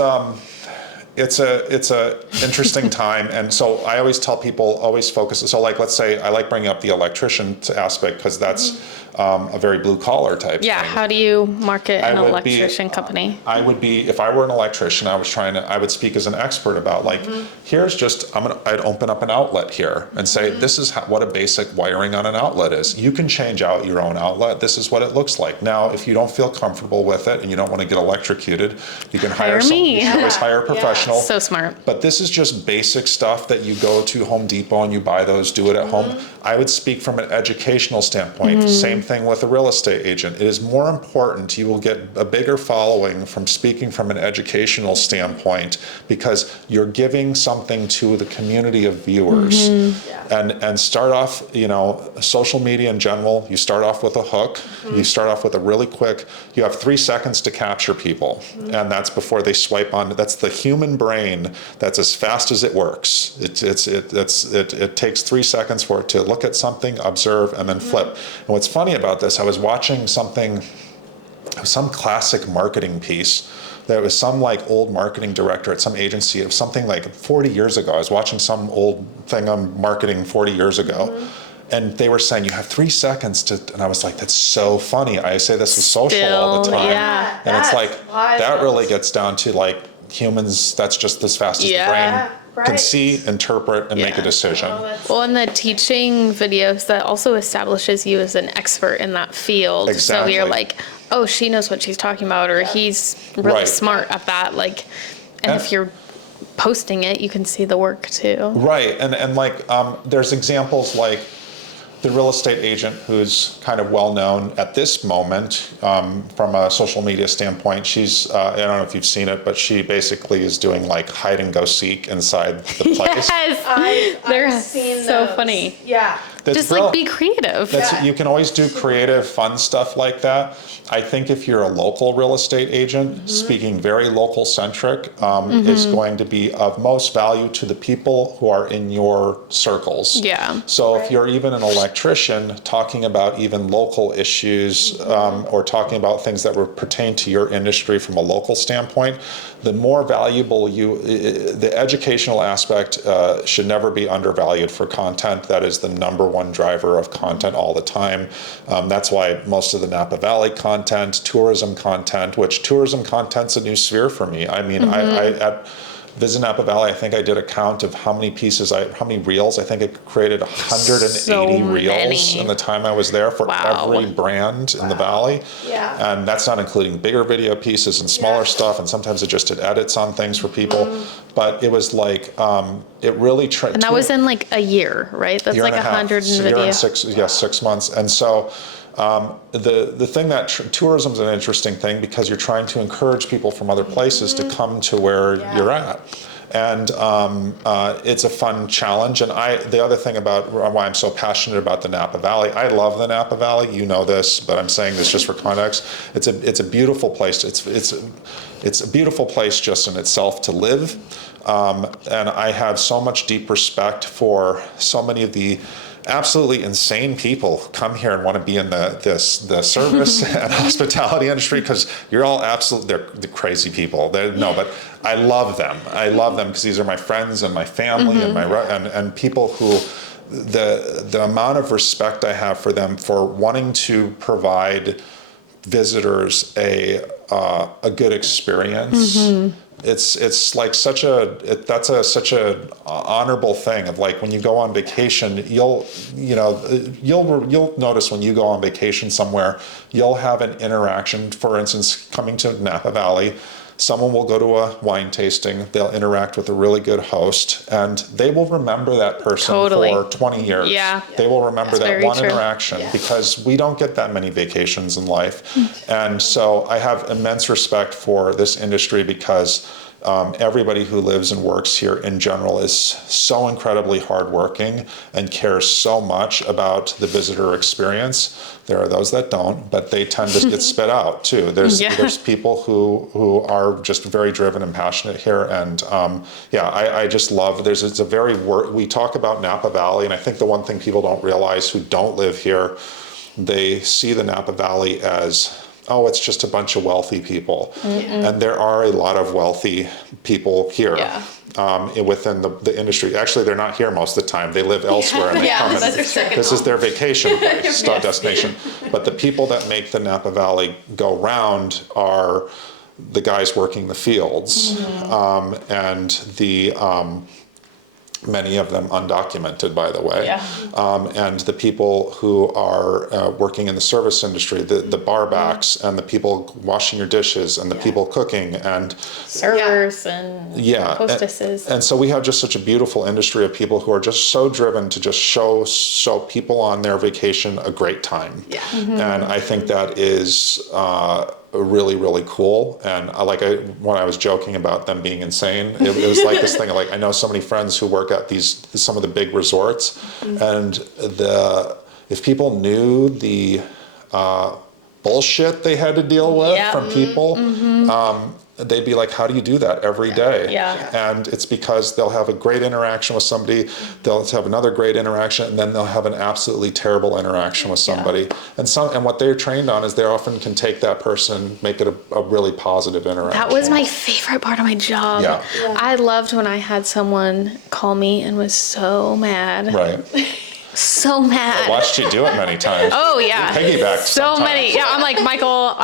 a interesting time, and so I always tell people always focus. So like, let's say I like bringing up the electrician aspect because that's a very blue collar type Yeah, thing. how do you market an electrician company? I would be, if I were an electrician, I would speak as an expert about like, here's just, I'd open up an outlet here and say, this is what a basic wiring on an outlet is. You can change out your own outlet. This is what it looks like. Now, if you don't feel comfortable with it and you don't want to get electrocuted, you can hire someone. me. You can always hire a professional. So smart. But this is just basic stuff that you go to Home Depot and you buy those, do it at home. I would speak from an educational standpoint. Same thing with a real estate agent. It is more important. You will get a bigger following from speaking from an educational standpoint because you're giving something to the community of viewers. And start off, social media in general, you start off with a hook. You start off with a really quick, you have 3 seconds to capture people. And that's before they swipe on. That's the human brain. That's as fast as it works. It takes 3 seconds for it to look at something, observe, and then flip. And what's funny about this, I was watching some classic marketing piece. There was some like old marketing director at some agency of something like 40 years ago. I was watching some old thing on marketing 40 years ago. And they were saying, you have 3 seconds to, and I was like, that's so funny. I say this with social all the time. Yeah. And it's like, that really gets down to like humans, that's just as fast as the brain can Right. see, interpret, and make a Yeah. decision. Oh, that's Well, in the teaching videos, that also establishes you as an expert in that field. Exactly. So you're like, oh, she knows what she's talking about, or he's really Right. smart at that. Like, and And- if you're posting it, you can see the work too. Right, and like there's examples like the real estate agent who's kind of well known at this moment from a social media standpoint. She's I don't know if you've seen it, but she basically is doing like hide and go seek inside the place. Yes, they're I've seen so those. funny. Yeah. That's Just like brilliant. be creative. Yeah. You can always do creative, fun stuff like that. I think if you're a local real estate agent, speaking very local centric, is going to be of most value to the people who are in your circles. Yeah. So if Right. you're even an electrician talking about even local issues or talking about things that would pertain to your industry from a local standpoint, the more valuable the educational aspect should never be undervalued for content. That is the number one driver of content all the time. That's why most of the Napa Valley content, tourism content, which tourism content's a new sphere for me. I mean, I at Visit Napa Valley, I think I did a count of how many reels. I think I created 180 So reels many. in the time I was there for Wow. every brand in the valley. Yeah. And that's not including bigger video pieces and smaller Yeah. stuff. And sometimes it just did edits on things for people. But it was like, it really And that was in like a year, right? That's year like and a half, 100 in year video. and 6 months. And so the thing that tourism is an interesting thing because you're trying to encourage people from other places to come to where you're at. And it's a fun challenge. And the other thing about why I'm so passionate about the Napa Valley, I love the Napa Valley. You know this, but I'm saying this just for context. It's a beautiful place. It's a beautiful place just in itself to live. And I have so much deep respect for so many of the absolutely insane people come here and want to be in the service and hospitality industry because you're all they're crazy people. But I love them. I love them because these are my friends and my family and people who the amount of respect I have for them for wanting to provide visitors a good experience. It's like such a honorable thing of like when you go on vacation, you'll notice when you go on vacation somewhere, you'll have an interaction. For instance, coming to Napa Valley, someone will go to a wine tasting, they'll interact with a really good host, and they will remember that person Totally. for 20 years. Yeah. They will remember That's that very one true. interaction because we don't get that many vacations in life. And so I have immense respect for this industry because everybody who lives and works here in general is so incredibly hardworking and cares so much about the visitor experience. There are those that don't, but they tend to get spit out too. There's people who are just very driven and passionate here, and I just love. We talk about Napa Valley, and I think the one thing people don't realize who don't live here, they see the Napa Valley as, oh, it's just a bunch of wealthy people. And there are a lot of wealthy people here within the industry. Actually, they're not here most of the time. They live elsewhere and they come and this is their vacation place, destination. But the people that make the Napa Valley go round are the guys working the fields and the many of them undocumented, by the way. And the people who are working in the service industry, the barbacks and the people washing your dishes and the people cooking and Servers and hostesses. And so we have just such a beautiful industry of people who are just so driven to just show people on their vacation a great time. And I think that is really, really cool. And when I was joking about them being insane, it was like this thing of like, I know so many friends who work at some of the big resorts, and if people knew the bullshit they had to deal with from people, they'd be like, how do you do that every day? And it's because they'll have a great interaction with somebody, they'll have another great interaction, and then they'll have an absolutely terrible interaction with somebody. And what they're trained on is they often can take that person, make it a really positive interaction. That was my favorite part of my job. I loved when I had someone call me and was so mad. Right. so I mad. watched you do it many times. Oh yeah, Piggybacked so sometimes. many. Yeah, I'm like, Michael,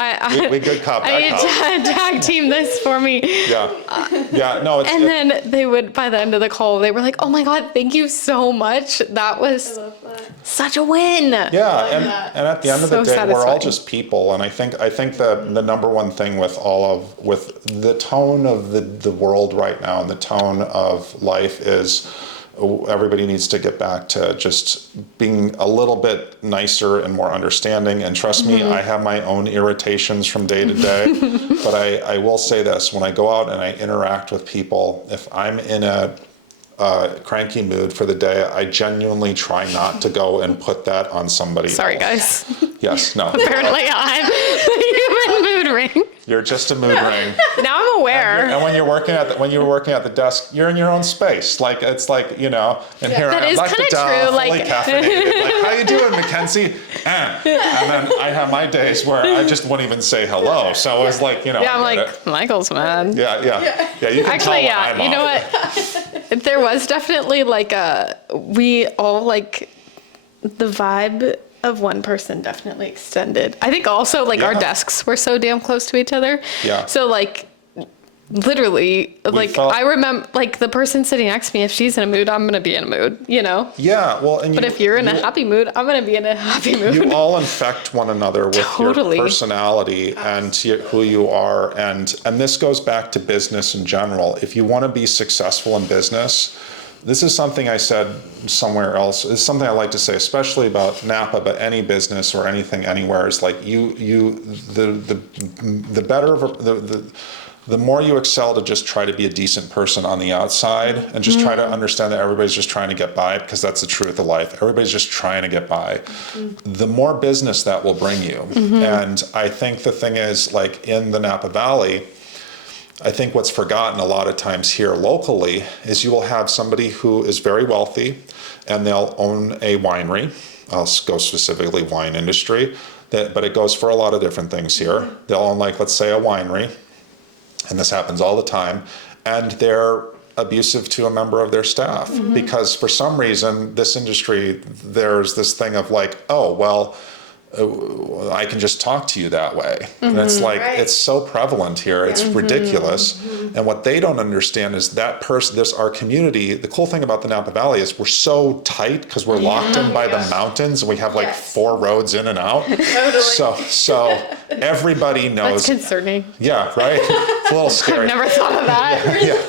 We good cop, I bad need cop. to tag team this for me. Yeah, no, it's And then they would, by the end of the call, they were like, oh my God, thank you so much. That was such a win. yeah, and at the end of the So day, we're all satisfying. just people, and I think the number one thing with the tone of the world right now and the tone of life is everybody needs to get back to just being a little bit nicer and more understanding. And trust me, I have my own irritations from day to day, but I will say this: when I go out and I interact with people, if I'm in a cranky mood for the day, I genuinely try not to go and put that on somebody Sorry, else. guys. Yes, no. Apparently I'm the human mood ring. You're just a mood ring. Now I'm aware. And when you're working at the desk, you're in your own space. Like it's like, you know, and here That I am, is like the kinda duh, true, fully like- caffeinated. Like, how you doing, Makenzie? And then I have my days where I just wouldn't even say hello. So it was like, you know. Yeah, I'm I get like, it. Michael's mad. Yeah. You can tell Actually, when yeah. I'm You know off. what? There was definitely like we all like the vibe of one person definitely extended. I think also like our Yeah. desks were so damn close to each other. Yeah. So like literally like felt- I remember like the person sitting next to me, if she's in a mood, I'm gonna be in a mood, you know? Yeah, well, and But if you're in a happy mood, I'm gonna be in a happy mood. you all infect one another with Totally. your personality and who you are, and this goes back to business in general. If you want to be successful in business, this is something I said somewhere else. It's something I like to say, especially about Napa, but any business or anything anywhere is like the better of the more you excel to just try to be a decent person on the outside and just try to understand that everybody's just trying to get by, because that's the truth of life. Everybody's just trying to get by. The more business that will bring you. And I think the thing is, like in the Napa Valley, I think what's forgotten a lot of times here locally is you will have somebody who is very wealthy and they'll own a winery. I'll go specifically wine industry, but it goes for a lot of different things here. They'll own, like, let's say a winery. And this happens all the time, and they're abusive to a member of their staff because for some reason, this industry, there's this thing of like, oh, well, I can just talk to you that way. And it's like, it's so prevalent here. It's ridiculous. And what they don't understand is that person, our community, the cool thing about the Napa Valley is we're so tight because we're locked in by the mountains and we have like 4 roads in and out. So everybody knows. That's concerning. Yeah, right? It's a little scary. I've never thought of that. Yeah.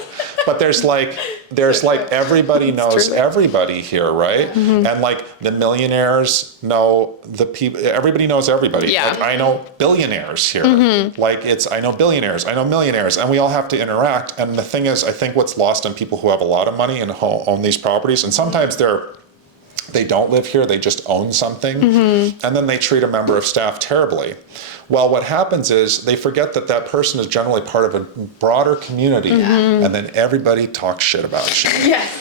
But there's like everybody knows everybody here, right? And like the millionaires know the people. Everybody knows everybody. Yeah. Like I know billionaires here. Like I know billionaires. I know millionaires, and we all have to interact. And the thing is, I think what's lost on people who have a lot of money and own these properties, and sometimes they don't live here, they just own something, and then they treat a member of staff terribly. Well, what happens is they forget that person is generally part of a broader community, and then everybody talks shit about you. Yes.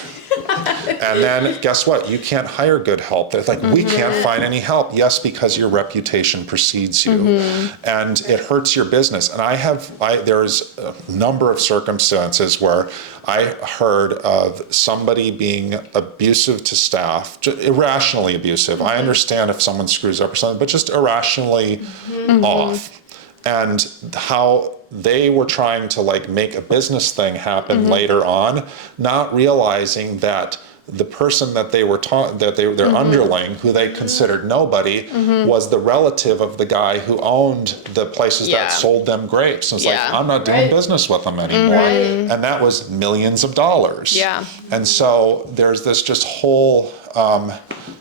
And then guess what? You can't hire good help. They're like, we can't find any help. Yes, because your reputation precedes you, and it hurts your business. And there's a number of circumstances where I heard of somebody being abusive to staff, irrationally abusive. I understand if someone screws up or something, but just irrationally off. And how they were trying to like make a business thing happen later on, not realizing that the person that they were their underling, who they considered nobody, was the relative of the guy who owned the places that sold them grapes. And it's like, I'm not doing business with them anymore. And that was millions of dollars. Yeah. And so there's this just whole,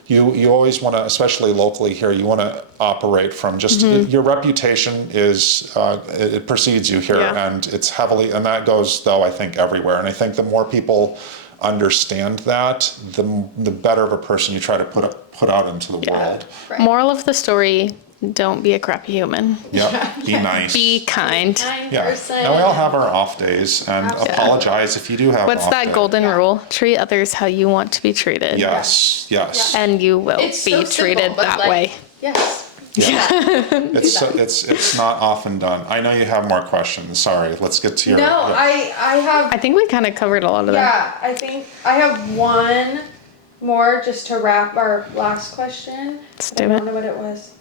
you always want to, especially locally here, you want to operate from just, your reputation is, it precedes you here, and it's heavily, and that goes though, I think, everywhere. And I think the more people understand that, the better of a person you try to put out into the world. Right. Moral of the story, don't be a crappy human. Yep. Be nice. Be kind. Yeah. And we all have our off days, and apologize if you do have What's off that day. golden rule? Treat others how you want to be treated. Yes. And you will It's be so simple, treated but, that like, way. Yes. Yeah. It's not often done. I know you have more questions. Sorry. Let's get to your. No, yeah. I have. I think we kind of covered a lot of that. Yeah, I think I have one more just to wrap our last question. Let's But I do don't it. know what it was.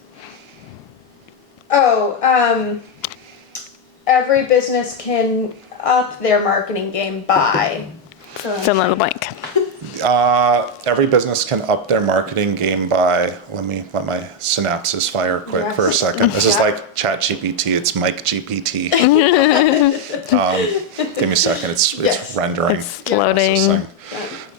Oh, every business can up their marketing game by. Fill in the blank. Every business can up their marketing game by, let my synapses fire quick for a second. This is Yeah. like Chat GPT, it's Mike GPT. Give me a second, it's Yes. rendering. It's loading.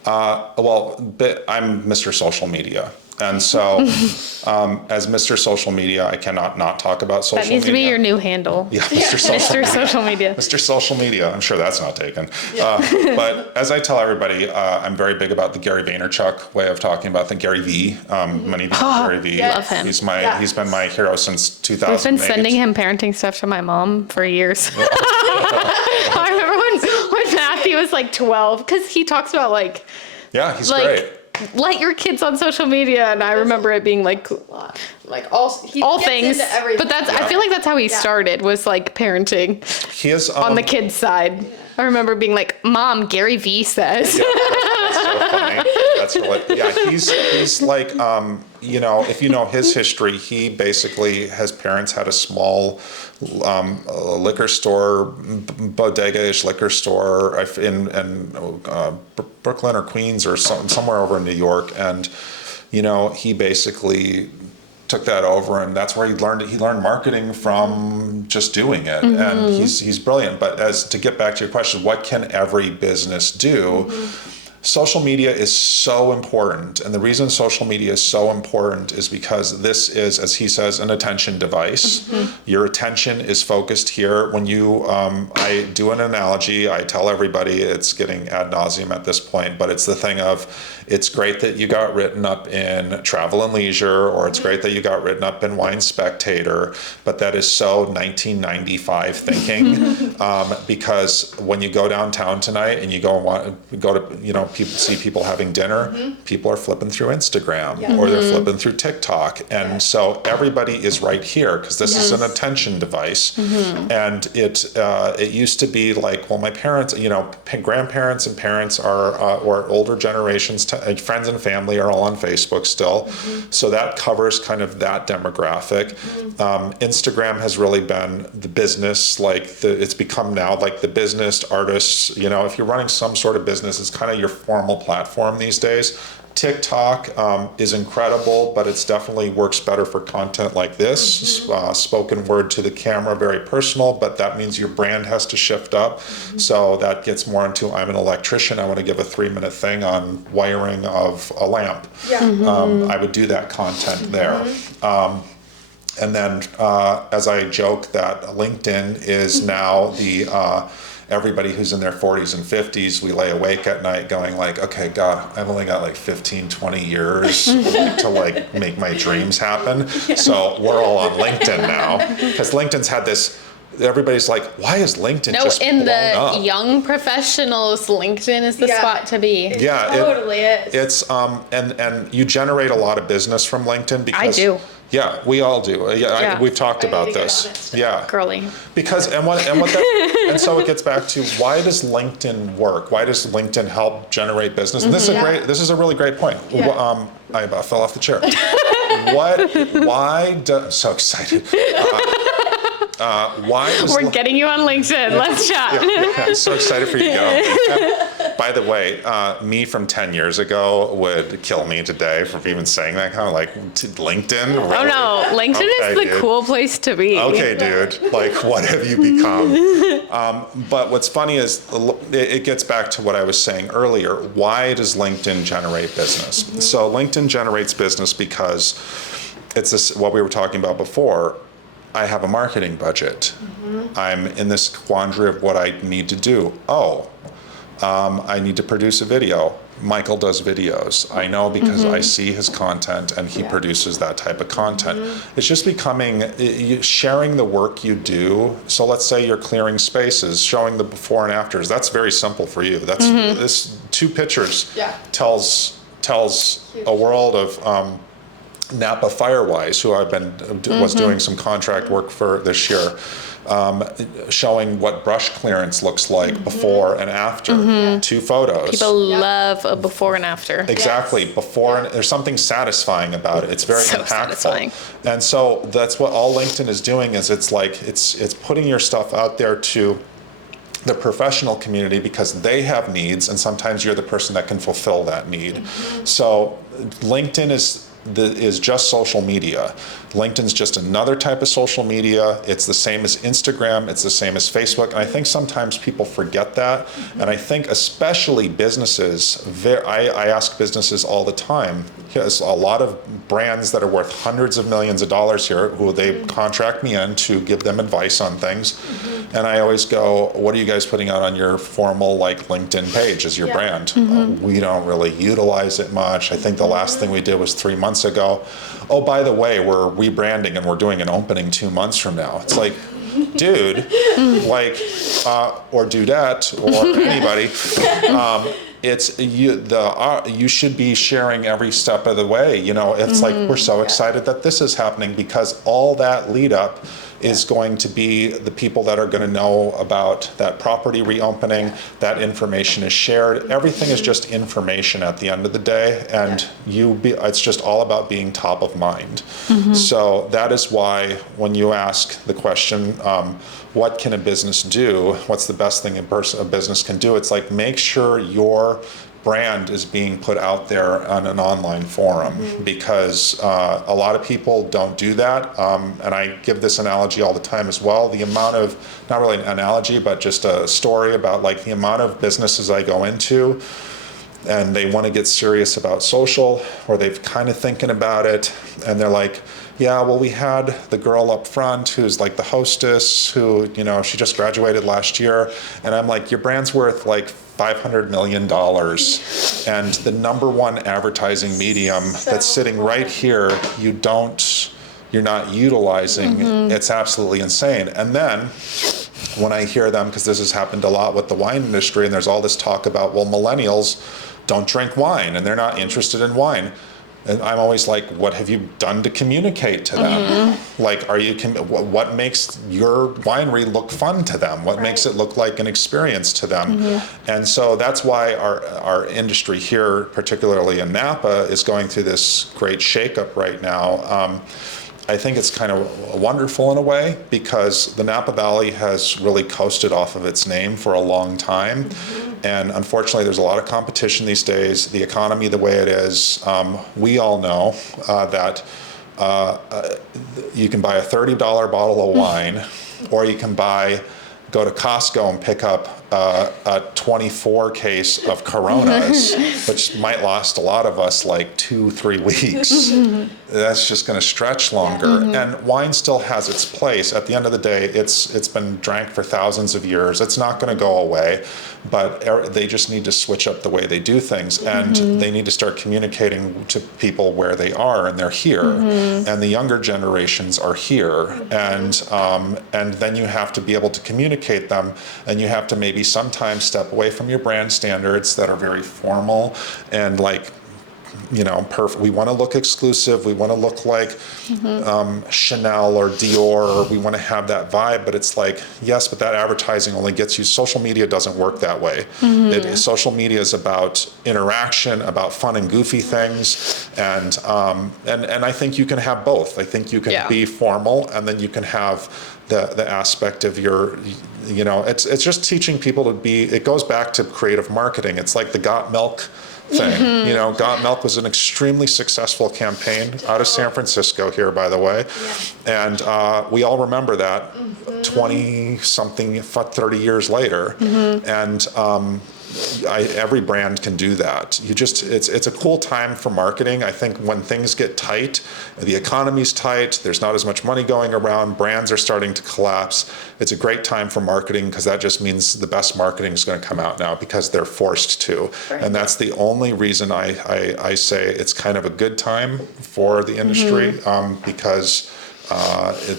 Processing. I'm Mr. Social Media. And so, as Mr. Social Media, I cannot not talk about social media. That needs to be your new handle. Yeah, Mr. Social Mr. Media. Social Media. Mr. Social Media. I'm sure that's not taken. But as I tell everybody, I'm very big about the Gary Vaynerchuk way of talking about the Gary V. Many people know Gary V. Yes. Love him. He's been my hero since 2008. We've been sending him parenting stuff to my mom for years. I remember when Matthew was like 12, because he talks about like Yeah, he's great. let your kids on social media, and I remember it being like he all gets things. into everything. But that's I feel like that's how he Yeah. started, was like parenting He is on the kids' side. I remember being like, Mom, Gary V says. Yeah, that's so funny. That's really, yeah, he's like, if you know his history, he basically, his parents had a small liquor store, bodega-ish liquor store in Brooklyn or Queens or somewhere over in New York. And, he basically took that over, and that's where he learned marketing from just doing it. And he's brilliant. But as to get back to your question, what can every business do? Social media is so important, and the reason social media is so important is because this is, as he says, an attention device. Your attention is focused here. When you, I do an analogy, I tell everybody, it's getting ad nauseum at this point, but it's the thing of, it's great that you got written up in Travel and Leisure, or it's great that you got written up in Wine Spectator, but that is so 1995 thinking, because when you go downtown tonight and you go to, people having dinner, people are flipping through Instagram or they're flipping through TikTok. And so everybody is right here because this is an attention device. And it used to be like, well, my parents, grandparents and parents are, or older generations, friends and family are all on Facebook still. So that covers kind of that demographic. Instagram has really been the business, it's become now like the business artists, if you're running some sort of business, it's kind of your formal platform these days. TikTok is incredible, but it's definitely works better for content like this. Spoken word to the camera, very personal, but that means your brand has to shift up. So that gets more into, I'm an electrician, I want to give a 3-minute thing on wiring of a lamp. I would do that content there. And then as I joke that LinkedIn is now the everybody who's in their 40s and 50s, we lay awake at night going like, okay, God, I've only got like 15, 20 years to make my dreams happen. So we're all on LinkedIn now because LinkedIn's had this, everybody's like, why is LinkedIn just in blown the up? young professionals, LinkedIn is the spot to be. It totally is. It's and you generate a lot of business from LinkedIn because I do. Yeah, we all do. We've talked about need to get this. on it still. Yeah. Girly. Because and so it gets back to, why does LinkedIn work? Why does LinkedIn help generate business? And this is a really great point. Yeah. I about fell off the chair. So excited. We're getting you on LinkedIn. Let's chat. I'm so excited for you to go. By the way, me from 10 years ago would kill me today for even saying that, kind of like, LinkedIn? Really? Oh no, LinkedIn is the cool place to be. Okay, dude, like, what have you become? But what's funny is it gets back to what I was saying earlier. Why does LinkedIn generate business? So LinkedIn generates business because it's what we were talking about before. I have a marketing budget. I'm in this quandary of what I need to do. I need to produce a video. Michael does videos. I know because I see his content and he produces that type of content. It's just becoming, sharing the work you do. So let's say you're clearing spaces, showing the before and afters. That's very simple for you. That's this 2 pictures tells a world of Napa Firewise, who I've been was doing some contract work for this year, showing what brush clearance looks like before and after. 2 photos. People love a before and after. Exactly. Yes. Before, and there's something satisfying about it. It's very So impactful. satisfying. And so that's what all LinkedIn is doing, is it's like, it's putting your stuff out there to the professional community because they have needs, and sometimes you're the person that can fulfill that need. So LinkedIn is just social media. LinkedIn's just another type of social media. It's the same as Instagram. It's the same as Facebook. And I think sometimes people forget that. And I think especially businesses, I ask businesses all the time, there's a lot of brands that are worth hundreds of millions of dollars here who they contract me in to give them advice on things. And I always go, what are you guys putting out on your formal like LinkedIn page as your brand? We don't really utilize it much. I think the last thing we did was 3 months ago. Oh, by the way, we're rebranding and we're doing an opening 2 months from now. It's like, dude, like, or dudette, or anybody. It's you should be sharing every step of the way. You know, it's like we're so excited that this is happening because all that lead up is going to be the people that are going to know about that property reopening. That information is shared. Everything is just information at the end of the day, and it's just all about being top of mind. So that is why when you ask the question, what can a business do? What's the best thing a business can do? It's like, make sure your brand is being put out there on an online forum, because a lot of people don't do that. And I give this analogy all the time as well. The amount of, not really an analogy, but just a story about like the amount of businesses I go into and they want to get serious about social, or they've kind of thinking about it, and they're like, yeah, well, we had the girl up front who's like the hostess who, you know, she just graduated last year. And I'm like, your brand's worth like $500 million. And the number one advertising medium that's sitting right here, you're not utilizing. It's absolutely insane. And then when I hear them, because this has happened a lot with the wine industry, and there's all this talk about, well, millennials don't drink wine and they're not interested in wine. And I'm always like, what have you done to communicate to them? Like, what makes your winery look fun to them? What makes it look like an experience to them? And so that's why our industry here, particularly in Napa, is going through this great shakeup right now. I think it's kind of wonderful in a way, because the Napa Valley has really coasted off of its name for a long time. And unfortunately, there's a lot of competition these days. The economy the way it is, we all know that you can buy a $30 bottle of wine, or you can go to Costco and pick up a 24 case of Coronas, which might last a lot of us like 2-3 weeks. That's just going to stretch longer. And wine still has its place. At the end of the day, it's been drank for thousands of years. It's not going to go away, but they just need to switch up the way they do things, and they need to start communicating to people where they are, and they're here, and the younger generations are here, and then you have to be able to communicate them, and you have to maybe sometimes step away from your brand standards that are very formal and like, you know, perfect. We want to look exclusive. We want to look like Chanel or Dior. We want to have that vibe. But it's like, yes, but that advertising only gets you. Social media doesn't work that way. Social media is about interaction, about fun and goofy things, and I think you can have both. I think you can be formal, and then you can have the aspect of your, you know, it's just teaching people to be. It goes back to creative marketing. It's like the Got Milk thing. You know, Got Milk was an extremely successful campaign out of San Francisco here, by the way. And we all remember that 20-something, 30 years later. And every brand can do that. It's a cool time for marketing. I think when things get tight, the economy's tight, there's not as much money going around, brands are starting to collapse. It's a great time for marketing, because that just means the best marketing is going to come out now, because they're forced to. And that's the only reason I say it's kind of a good time for the industry, because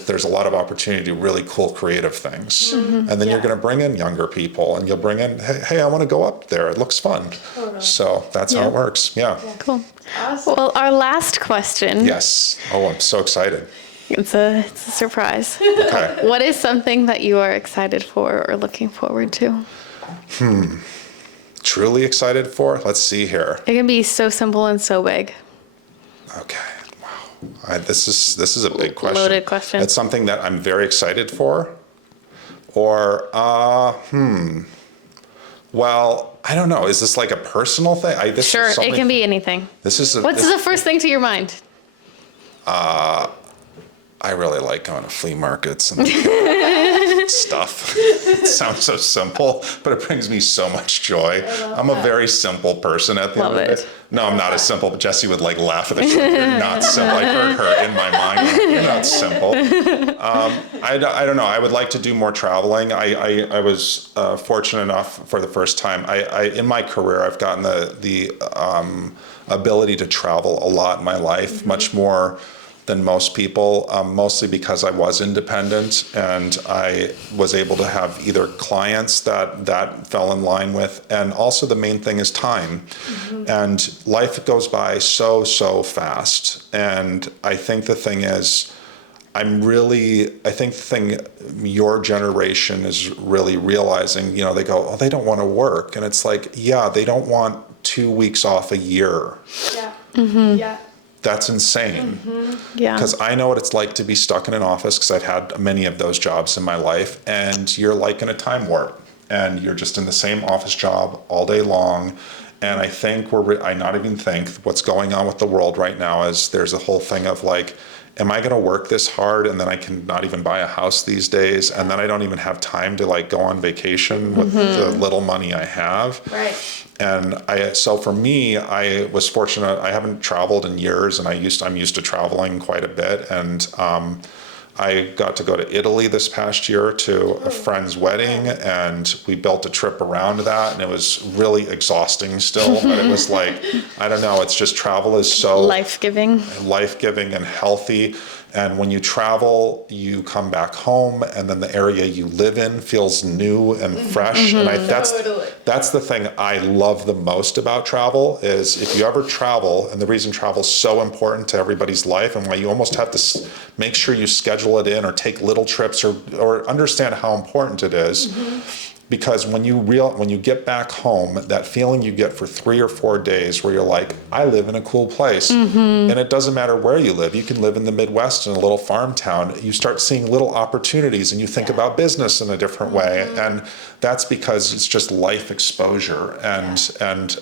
there's a lot of opportunity to do really cool creative things. And then you're going to bring in younger people, and you'll bring in, hey, I want to go up there. It looks fun. Totally. So that's how it works. Yeah. Cool. Awesome. Well, our last question. Yes. Oh, I'm so excited. It's a surprise. Okay. What is something that you are excited for or looking forward to? Truly excited for? Let's see here. It can be so simple and so big. Okay. Wow. This is a big question. Loaded question. It's something that I'm very excited for. Or, well, I don't know. Is this like a personal thing? Sure, it can be anything. What's What's the first thing to your mind? I really like going to flea markets and stuff. It sounds so simple, but it brings me so much joy. I'm a very simple person at the end of it. No, I'm not as simple, but Jessie would like laugh at the show. You're not simple. I heard her in my mind. You're not simple. I don't know. I would like to do more traveling. I was fortunate enough for the first time. In my career, I've gotten the ability to travel a lot in my life, much more than most people, mostly because I was independent and I was able to have either clients that fell in line with, and also the main thing is time. And life goes by so fast. And I think the thing is, your generation is really realizing, they go, oh, they don't want to work. And it's like, yeah, they don't want 2 weeks off a year. Yeah. Yeah. That's insane. Yeah. Because I know what it's like to be stuck in an office, because I've had many of those jobs in my life, and you're like in a time warp, and you're just in the same office job all day long. And I think what's going on with the world right now is there's a whole thing of like, am I going to work this hard and then I can not even buy a house these days, and then I don't even have time to like go on vacation with the little money I have. Right. And so for me, I was fortunate. I haven't traveled in years, and I'm used to traveling quite a bit. And I got to go to Italy this past year to a friend's wedding, and we built a trip around that, and it was really exhausting still, but it was like, I don't know, it's just travel is so life-giving and healthy. And when you travel, you come back home, and then the area you live in feels new and fresh. And that's the thing I love the most about travel is if you ever travel, and the reason travel is so important to everybody's life, and why you almost have to make sure you schedule it in or take little trips or understand how important it is. Because when you get back home, that feeling you get for 3 or 4 days where you're like, I live in a cool place. And it doesn't matter where you live. You can live in the Midwest in a little farm town. You start seeing little opportunities, and you think about business in a different way. And that's because it's just life exposure. And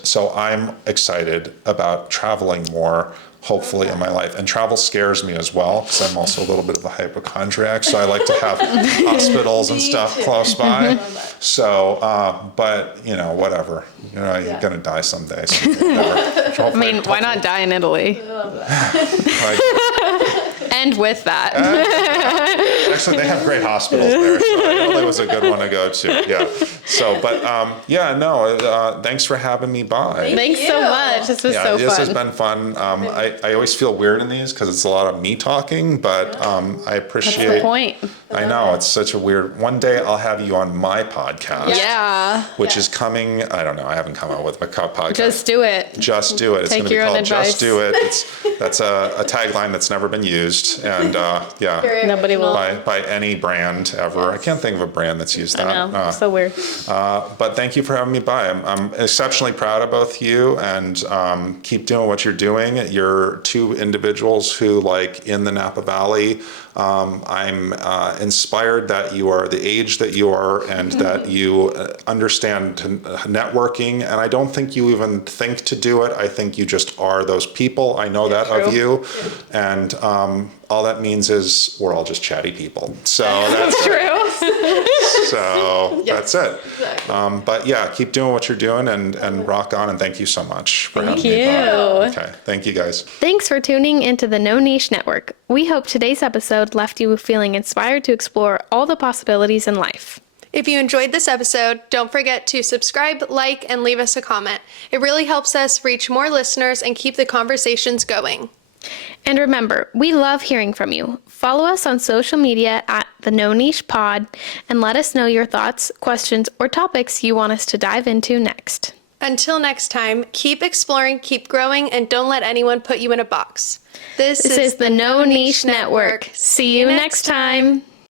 so I'm excited about traveling more, hopefully, in my life. And travel scares me as well, because I'm also a little bit of a hypochondriac, so I like to have hospitals and stuff close by. So, but, whatever. You're going to die someday. So whatever. I mean, why not die in Italy? I love that. And with that. Actually, they have great hospitals there, so Italy was a good one to go to. Yeah. So, but thanks for having me by. Thanks so much. This was so fun. This has been fun. I always feel weird in these because it's a lot of me talking, but I appreciate. That's the point. I know, it's such a weird. One day I'll have you on my podcast. Yeah. Which is coming. I don't know. I haven't come out with my podcast. Just do it. Just do it. It's going to be called "Just Do It." That's a tagline that's never been used, and nobody will by any brand ever. I can't think of a brand that's used that. I know. So weird. But thank you for having me by. I'm exceptionally proud of both you, and keep doing what you're doing. You're two individuals who, like, in the Napa Valley. I'm inspired that you are the age that you are, and that you understand networking. And I don't think you even think to do it. I think you just are those people. I know that of you. And all that means is we're all just chatty people. So that's true. So that's it. Exactly. But yeah, keep doing what you're doing and rock on. And thank you so much for having me. Thank you. Okay. Thank you, guys. Thanks for tuning into the No Niche Network. We hope today's episode left you feeling inspired to explore all the possibilities in life. If you enjoyed this episode, don't forget to subscribe, like, and leave us a comment. It really helps us reach more listeners and keep the conversations going. And remember, we love hearing from you. Follow us on social media at the No Niche Pod and let us know your thoughts, questions, or topics you want us to dive into next. Until next time, keep exploring, keep growing, and don't let anyone put you in a box. This This is the No Niche Network. See you next time.